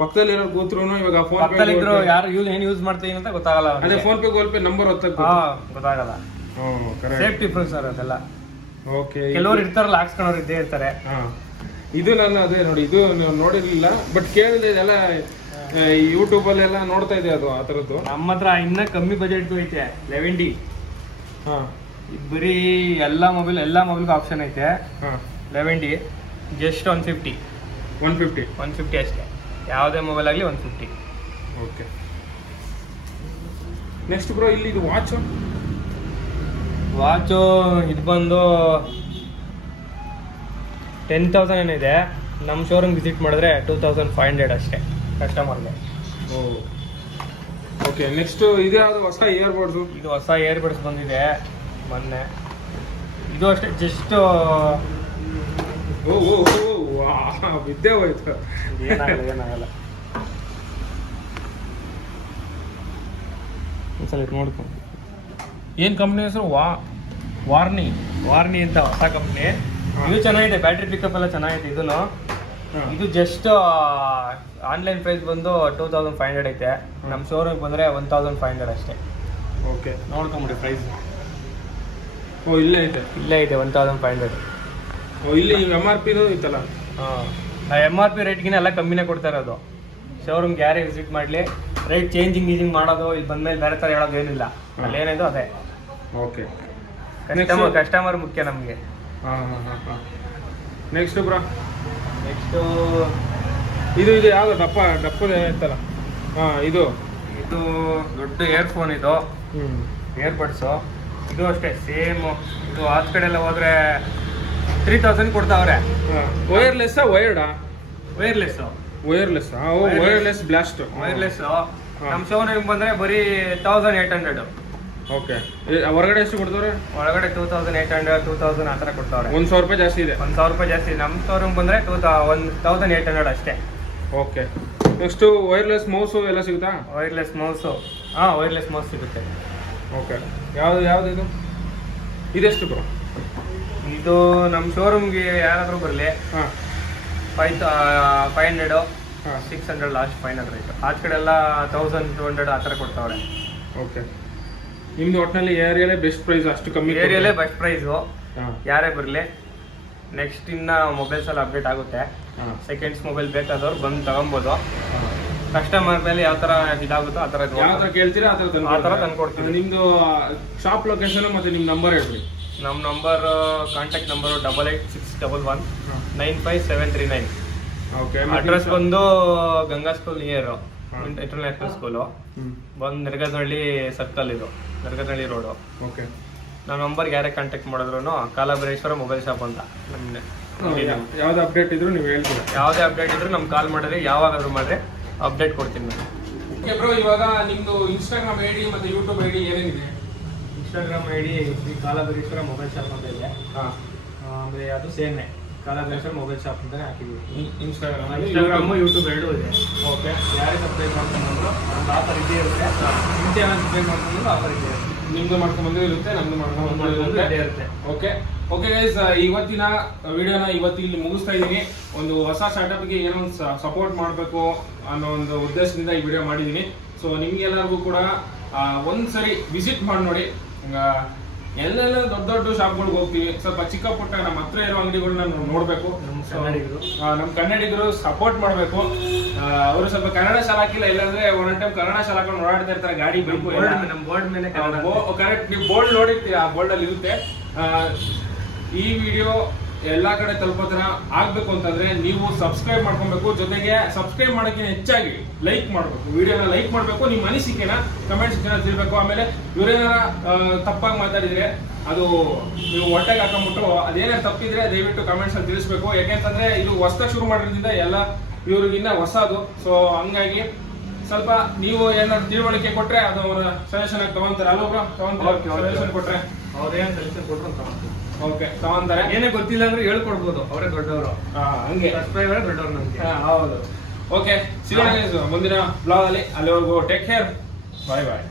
ಪಕ್ಕದಲ್ಲಿ ಇರೋ ಕೂತ್ರು ಇವಾಗ ಫೋನ್ ಪಕ್ಕದಲ್ಲಿ ಇದ್ರು ಯಾರು ಏನ್ ಯೂಸ್ ಮಾಡ್ತೀವಿ ಅಂತ ಗೊತ್ತಾಗಲ್ಲ. ಅದೇ phone pay Google pay number ಗೊತ್ತಾಗಲ್ಲ. ಸೇಫ್ಟಿ ಪ್ರೂಫ್ ಸರ್ ಅದೆಲ್ಲ. ಓಕೆ, ಕೆಲವರು ಇರ್ತಾರಲ್ಲ, ಹಾಕ್ಸ್ಕೊಂಡವ್ರು ಇದ್ದೇ ಇರ್ತಾರೆ. ಇದು ನಾನು ಅದೇ ನೋಡಿ, ಇದು ನೋಡಿರ್ಲಿಲ್ಲ, ಬಟ್ ಕೇಳಿದೆ. ಇದೆಲ್ಲ ಯೂಟ್ಯೂಬ್ ಅಲ್ಲಿ ಎಲ್ಲ ನೋಡ್ತಾ ಇದೆ ಅದು ಆ ಥರದ್ದು. ನಮ್ಮ ಹತ್ರ ಇನ್ನ ಕಮ್ಮಿ ಬಜೆಟ್ ಐತೆ 11D. ಬರೀ ಎಲ್ಲ ಮೊಬೈಲ್ಗೂ ಆಪ್ಷನ್ ಐತೆ. 11D ಜಸ್ಟ್ 150 ಅಷ್ಟೇ. ಯಾವುದೇ ಮೊಬೈಲ್ ಆಗಲಿ 150. ಓಕೆ, ನೆಕ್ಸ್ಟ್ ಬ್ರೋ ಇಲ್ಲಿ ಇದು ವಾಚು ಇದು ಬಂದು 10,000 ಏನಿದೆ. ನಮ್ಮ ಶೋರೂಮ್ ವಿಸಿಟ್ ಮಾಡಿದ್ರೆ 2500 ಅಷ್ಟೇ ಕಸ್ಟಮರ್ಗೆ. ಓಕೆ, ನೆಕ್ಸ್ಟ್ ಇದು ಯಾವುದು ಹೊಸ ಇಯರ್ಬಡ್ಸು? ಇದು ಹೊಸ ಇಯರ್ಬಡ್ಸ್ ಬಂದಿದೆ ಮೊನ್ನೆ. ಇದು ಅಷ್ಟೇ ಜಸ್ಟ್ ವಿದ್ಯೆ ಹೋಯ್ತು. ಏನಾಗಲ್ಲ ಒಂದ್ಸಲ ನೋಡ್ಕೊಂಡು. ಏನು ಕಂಪ್ನಿ ಹೆಸರು? ವಾರ್ನಿ ಅಂತ ಹೊಸ ಕಂಪ್ನಿ. ಇದು ಚೆನ್ನಾಗಿದೆ, ಬ್ಯಾಟ್ರಿ ಪಿಕಪ್ ಎಲ್ಲ ಚೆನ್ನಾಗಿದೆ. ಇದು ಜಸ್ಟ್ ಆನ್ಲೈನ್ ಪ್ರೈಸ್ ಬಂದು 2500 ಐತೆ. ನಮ್ಮ ಶೋರೂಮ್ ಬಂದರೆ 1500 ಅಷ್ಟೇ. ಓಕೆ, ನೋಡ್ಕೊಂಬಿಡಿ ಪ್ರೈಸ್. ಇಲ್ಲೇ ಐತೆ 1500. ಇಲ್ಲಿ MRP ಐತಲ್ಲ. MRP ರೇಟ್ಗಿನ ಎಲ್ಲ ಕಮ್ಮಿನೇ ಕೊಡ್ತಾ ಇರೋದು. ಶೋರೂಮ್ಗೆ ಯಾರೇ ವಿಸಿಟ್ ಮಾಡಲಿ, ರೇಟ್ ಚೇಂಜಿಂಗ್ ಮಾಡೋದು ಇಲ್ಲಿ ಬಂದಮೇಲೆ ಬೇರೆ ಥರ ಹೇಳೋದು ಏನಿಲ್ಲ. ಅಲ್ಲಿ ಏನಿದೆ ಅದೇ. ಓಕೆ, ಕಸ್ಟಮರ್ ಮುಖ್ಯ ನಮಗೆ. ನೆಕ್ಸ್ಟ್ ಬ್ರೋ, ನೆಕ್ಸ್ಟು ಇದು ಯಾವುದು ಡಪ್ಪದ ಐತಲ್ಲ? ಇದು ದೊಡ್ಡ ಇಯರ್ಫೋನ್. ಇದು ಇಯರ್ಬಡ್ಸು. ಇದು ಅಷ್ಟೇ ಸೇಮ್. ಇದು ಆಚ ಕಡೆ ಎಲ್ಲ ಹೋದ್ರೆ 3000 ಕೊಡ್ತಾವ್ರೆ. Wireless wireless blast. ವೈರ್ಲೆಸ್ ನಮ್ಮ ಶೋರೂಮ್ ಬಂದ್ರೆ ಬರೀ 1800. ಓಕೆ, ಹೊರಗಡೆ ಎಷ್ಟು ಕೊಡ್ತಾರೆ? ಒಳಗಡೆ 2800, 2000 ಆ ಥರ ಕೊಡ್ತಾವ್ರೆ. 1,000 ರೂಪಾಯಿ ಜಾಸ್ತಿ ಇದೆ. 1000 ರೂಪಾಯಿ ಜಾಸ್ತಿ. ನಮ್ಮ ಶೋರೂಮ್ ಬಂದ್ರೆ 1800 ಅಷ್ಟೇ. ಓಕೆ, ನೆಕ್ಸ್ಟ್ ವೈರ್ಲೆಸ್ ಮೌಸು ಎಲ್ಲ ಸಿಗುತ್ತಾ? ವೈರ್ಲೆಸ್ ಮೌಸು, ವೈರ್ಲೆಸ್ ಮೌಸ್ ಸಿಗುತ್ತೆ. ಓಕೆ, ಯಾವ್ದು ಇದು? ಇದೆಷ್ಟು ಬ್ರೋ? ಇದು ನಮ್ಮ ಶೋರೂಮ್ಗೆ ಯಾರಾದರೂ ಬರಲಿ 500, 600 ಲಾಸ್ಟ್ ಫೈನಲ್ ರೇಟ್. ಆ ಕಡೆ ಎಲ್ಲ 1200 ಆ ಥರ ಕೊಡ್ತಾವ್ರೆ. ಓಕೆ, ನಿಮ್ದು ಒಟ್ಟಿನಲ್ಲಿ ಏರಿಯಾಲೇ ಬೆಸ್ಟ್ ಪ್ರೈಸ್, ಅಷ್ಟು ಕಮ್ಮಿ ಏರಿಯಾಲೇ ಬೆಸ್ಟ್ ಪ್ರೈಸು. ಯಾರೇ ಬರಲಿ. ನೆಕ್ಸ್ಟ್ ಇನ್ನ ಮೊಬೈಲ್ಸ್ ಎಲ್ಲ ಅಪ್ಡೇಟ್ ಆಗುತ್ತೆ. ಸೆಕೆಂಡ್ಸ್ ಮೊಬೈಲ್ ಬೇಕಾದವ್ರು ಬಂದು ತಗೊಬೋದು. ಕಸ್ಟಮರ್ ಮೇಲೆ ಯಾವ ಥರ ಇದಾಗುತ್ತೋ ಆ ಥರ ಕೇಳ್ತೀರಾ ಆ ಥರ ತಂದ್ಕೊಡ್ತೀವಿ. ನಿಮ್ಮದು ಶಾಪ್ ಲೊಕೇಶನ್ ಮತ್ತು ನಿಮ್ಮ ನಂಬರ್ ಹೇಳ್ರಿ. ನಮ್ಮ number, contact number 8866119579. Okay, address ಬಂದು Ganga school near international school, ಬಂದು ನೆರಗನಹಳ್ಳಿ ಸರ್ಕಲ್, ಇದು ನೆರಗನಹಳ್ಳಿ ರೋಡು. ಓಕೆ, ನಮ್ಮ ನಂಬರ್ಗೆ ಯಾರೇ ಕಾಂಟ್ಯಾಕ್ಟ್ ಮಾಡಿದ್ರು ಕಾಲಭೈರೇಶ್ವರ ಮೊಬೈಲ್ ಶಾಪ್ ಅಂತ. ಯಾವ್ದು ಅಪ್ಡೇಟ್ ಇದ್ರು ನೀವು ಹೇಳ್ತೀರಾ? ಯಾವುದೇ ಅಪ್ಡೇಟ್ ಇದ್ರು ನಮ್ಗೆ ಕಾಲ್ ಮಾಡಿದ್ರೆ ಯಾವಾಗಾದ್ರೂ ಮಾಡಿದ್ರೆ ಅಪ್ಡೇಟ್ ಕೊಡ್ತೀನಿ ನಾನು. ಓಕೆ ಬ್ರೋ, ಇವಾಗ ನಿಮ್ಮದು ಇನ್ಸ್ಟಾಗ್ರಾಮ್ ಐ ಡಿ ಮತ್ತು ಯೂಟ್ಯೂಬ್ ಐ ಡಿ ಏನೇನಿದೆ? Instagram I D Kalabhaireshwara mobile shop ಅಂತ ಇದೆ. ಆಮೇಲೆ ಅದು ಸೇಮ್ನೇ ಕಾಲಭೈರೇಶ್ವರ ಮೊಬೈಲ್ ಶಾಪ್ ಅಂತಾನೆ ಹಾಕಿದ್ವಿ. ಇನ್ಸ್ಟಾಗ್ರಾಮು ಯೂಟ್ಯೂಬ್ ಎರಡೂ ಇದೆ. ಓಕೆ, ಯಾರೇ ಸಬ್ಸ್ಕ್ರೈಬ್ ಮಾಡ್ಕೊಂಡ್ರು ನಮ್ದು ಆಫರ್ ಇದ್ದೇ ಇರುತ್ತೆ. ಮುಂಚೆ ಏನಾದ್ರು ಸಬ್ಸ್ಕ್ರೈಬ್ ಮಾಡ್ಕೊಂಡ್ರು ಆಫರ್ ಇದ್ದೇ ಇರುತ್ತೆ. ನಿಮ್ದು ಮಾಡ್ಕೊಂಡ್ಬಂದು ಇರುತ್ತೆ, ನಮ್ದು ಮಾಡ್ಕೊಂಡ್ಬಂದು ಇರುತ್ತೆ. ಓಕೆ ಗೈಸ್, ಇವತ್ತಿನ ವಿಡಿಯೋನ ಇಲ್ಲಿ ಮುಗಿಸ್ತಾ ಇದ್ದೀನಿ. ಒಂದು ಹೊಸ ಸ್ಟಾರ್ಟಪ್ಗೆ ಏನೋ ಒಂದು ಸಪೋರ್ಟ್ ಮಾಡಬೇಕು ಅನ್ನೋ ಒಂದು ಉದ್ದೇಶದಿಂದ ಈ ವಿಡಿಯೋ ಮಾಡಿದ್ದೀನಿ. ಸೊ ನಿಮ್ಗೆಲ್ಲರಿಗೂ ಕೂಡ ಒಂದ್ಸರಿ ವಿಸಿಟ್ ಮಾಡಿ ನೋಡಿ. ಎಲ್ಲೆಲ್ಲ ದೊಡ್ಡ ಶಾಪ್ಗಳಿಗೆ ಹೋಗ್ತೀವಿ, ಸ್ವಲ್ಪ ಚಿಕ್ಕ ಪುಟ್ಟ ನಮ್ಮ ಹತ್ರ ಇರೋ ಅಂಗಡಿಗಳನ್ನ ನೋಡ್ಬೇಕು. ನಮ್ಮ ಕನ್ನಡಿಗರು ಸಪೋರ್ಟ್ ಮಾಡಬೇಕು. ಅವರು ಸ್ವಲ್ಪ ಕನ್ನಡ ಶಾಲಾಕಿಲ್ಲ, ಇಲ್ಲಾಂದ್ರೆ ಒಂದೊಂದು ಟೈಮ್ ಕನ್ನಡ ಶಾಲಾಕೊಂಡು ಓಡಾಡ್ತಾ ಇರ್ತಾರೆ, ಗಾಡಿ ಬೇಕು. ನಮ್ಮ ಬೋರ್ಡ್ ಮೇಲೆ ಕರೆಕ್ಟ್, ನೀವು ಬೋರ್ಡ್ ನೋಡಿರ್ತೀವಿ, ಆ ಬೋರ್ಡ್ ಅಲ್ಲಿ ಇರುತ್ತೆ. ಈ ವಿಡಿಯೋ ಎಲ್ಲಾ ಕಡೆ ತಲುಪೋ ತರ ಆಗ್ಬೇಕು ಅಂತಂದ್ರೆ ನೀವು ಸಬ್ಸ್ಕ್ರೈಬ್ ಮಾಡ್ಕೊಬೇಕು. ಜೊತೆಗೆ ಸಬ್ಸ್ಕ್ರೈಬ್ ಮಾಡೋಕ್ಕಿಂತ ಹೆಚ್ಚಾಗಿ ಲೈಕ್ ಮಾಡಬೇಕು, ವಿಡಿಯೋನ ಲೈಕ್ ಮಾಡಬೇಕು, ನಿಮ್ಮ ಅನಿಸಿಕೆನ ಕಮೆಂಟ್ ಸೆಕ್ಷನ್ ತಿಳಿಬೇಕು. ಆಮೇಲೆ ಇವರೇನಾರ ತಪ್ಪಾಗಿ ಮಾತಾಡಿದ್ರೆ ಅದು ನೀವು ಹೊಟ್ಟೆಗೆ ಹಾಕೊಂಡ್ಬಿಟ್ಟು ಅದೇನಾರು ತಪ್ಪಿದ್ರೆ ದಯವಿಟ್ಟು ಕಮೆಂಟ್ಸ್ ಅಲ್ಲಿ ತಿಳಿಸ್ಬೇಕು. ಯಾಕೆಂತಂದ್ರೆ ಇದು ಹೊಸದಾಗಿ ಶುರು ಮಾಡೋದ್ರಿಂದ ಎಲ್ಲ ಇವ್ರಿಗಿನ್ನ ಹೊಸದು. ಸೊ ಹಂಗಾಗಿ ಸ್ವಲ್ಪ ನೀವು ಏನಾದ್ರು ತಿಳುವಳಿಕೆ ಕೊಟ್ರೆ ಅದು ಅವರ ಸಜೆಷನ್ ಆಗಿ ತಗೊಂತಾರೆ. ಅಲ್ವಾ ಸಜೆಷನ್ ಕೊಟ್ರೆ ಅವ್ರೇನು ಸಜೆಷನ್ ಕೊಟ್ಟರು ತಗೊಂತಾರೆ. ಓಕೆ, ತಗೊಂತಾರೆ. ಏನೇ ಗೊತ್ತಿಲ್ಲ ಅಂದ್ರೆ ಹೇಳ್ಕೊಡ್ಬೋದು, ಅವರೇ ದೊಡ್ಡವರು. ಹಂಗೆ ಸಬ್ಸ್ಕ್ರೈಬರ್ ದೊಡ್ಡವರು ನಮ್ಗೆ. ಹೌದು. ಓಕೆ, ಸಿಗೋಣ ಮುಂದಿನ ಬ್ಲಾಗ್ ಅಲ್ಲಿ. ಅಲ್ಲಿವರೆಗೂ ಟೇಕ್ ಕೇರ್, ಬಾಯ್ ಬಾಯ್.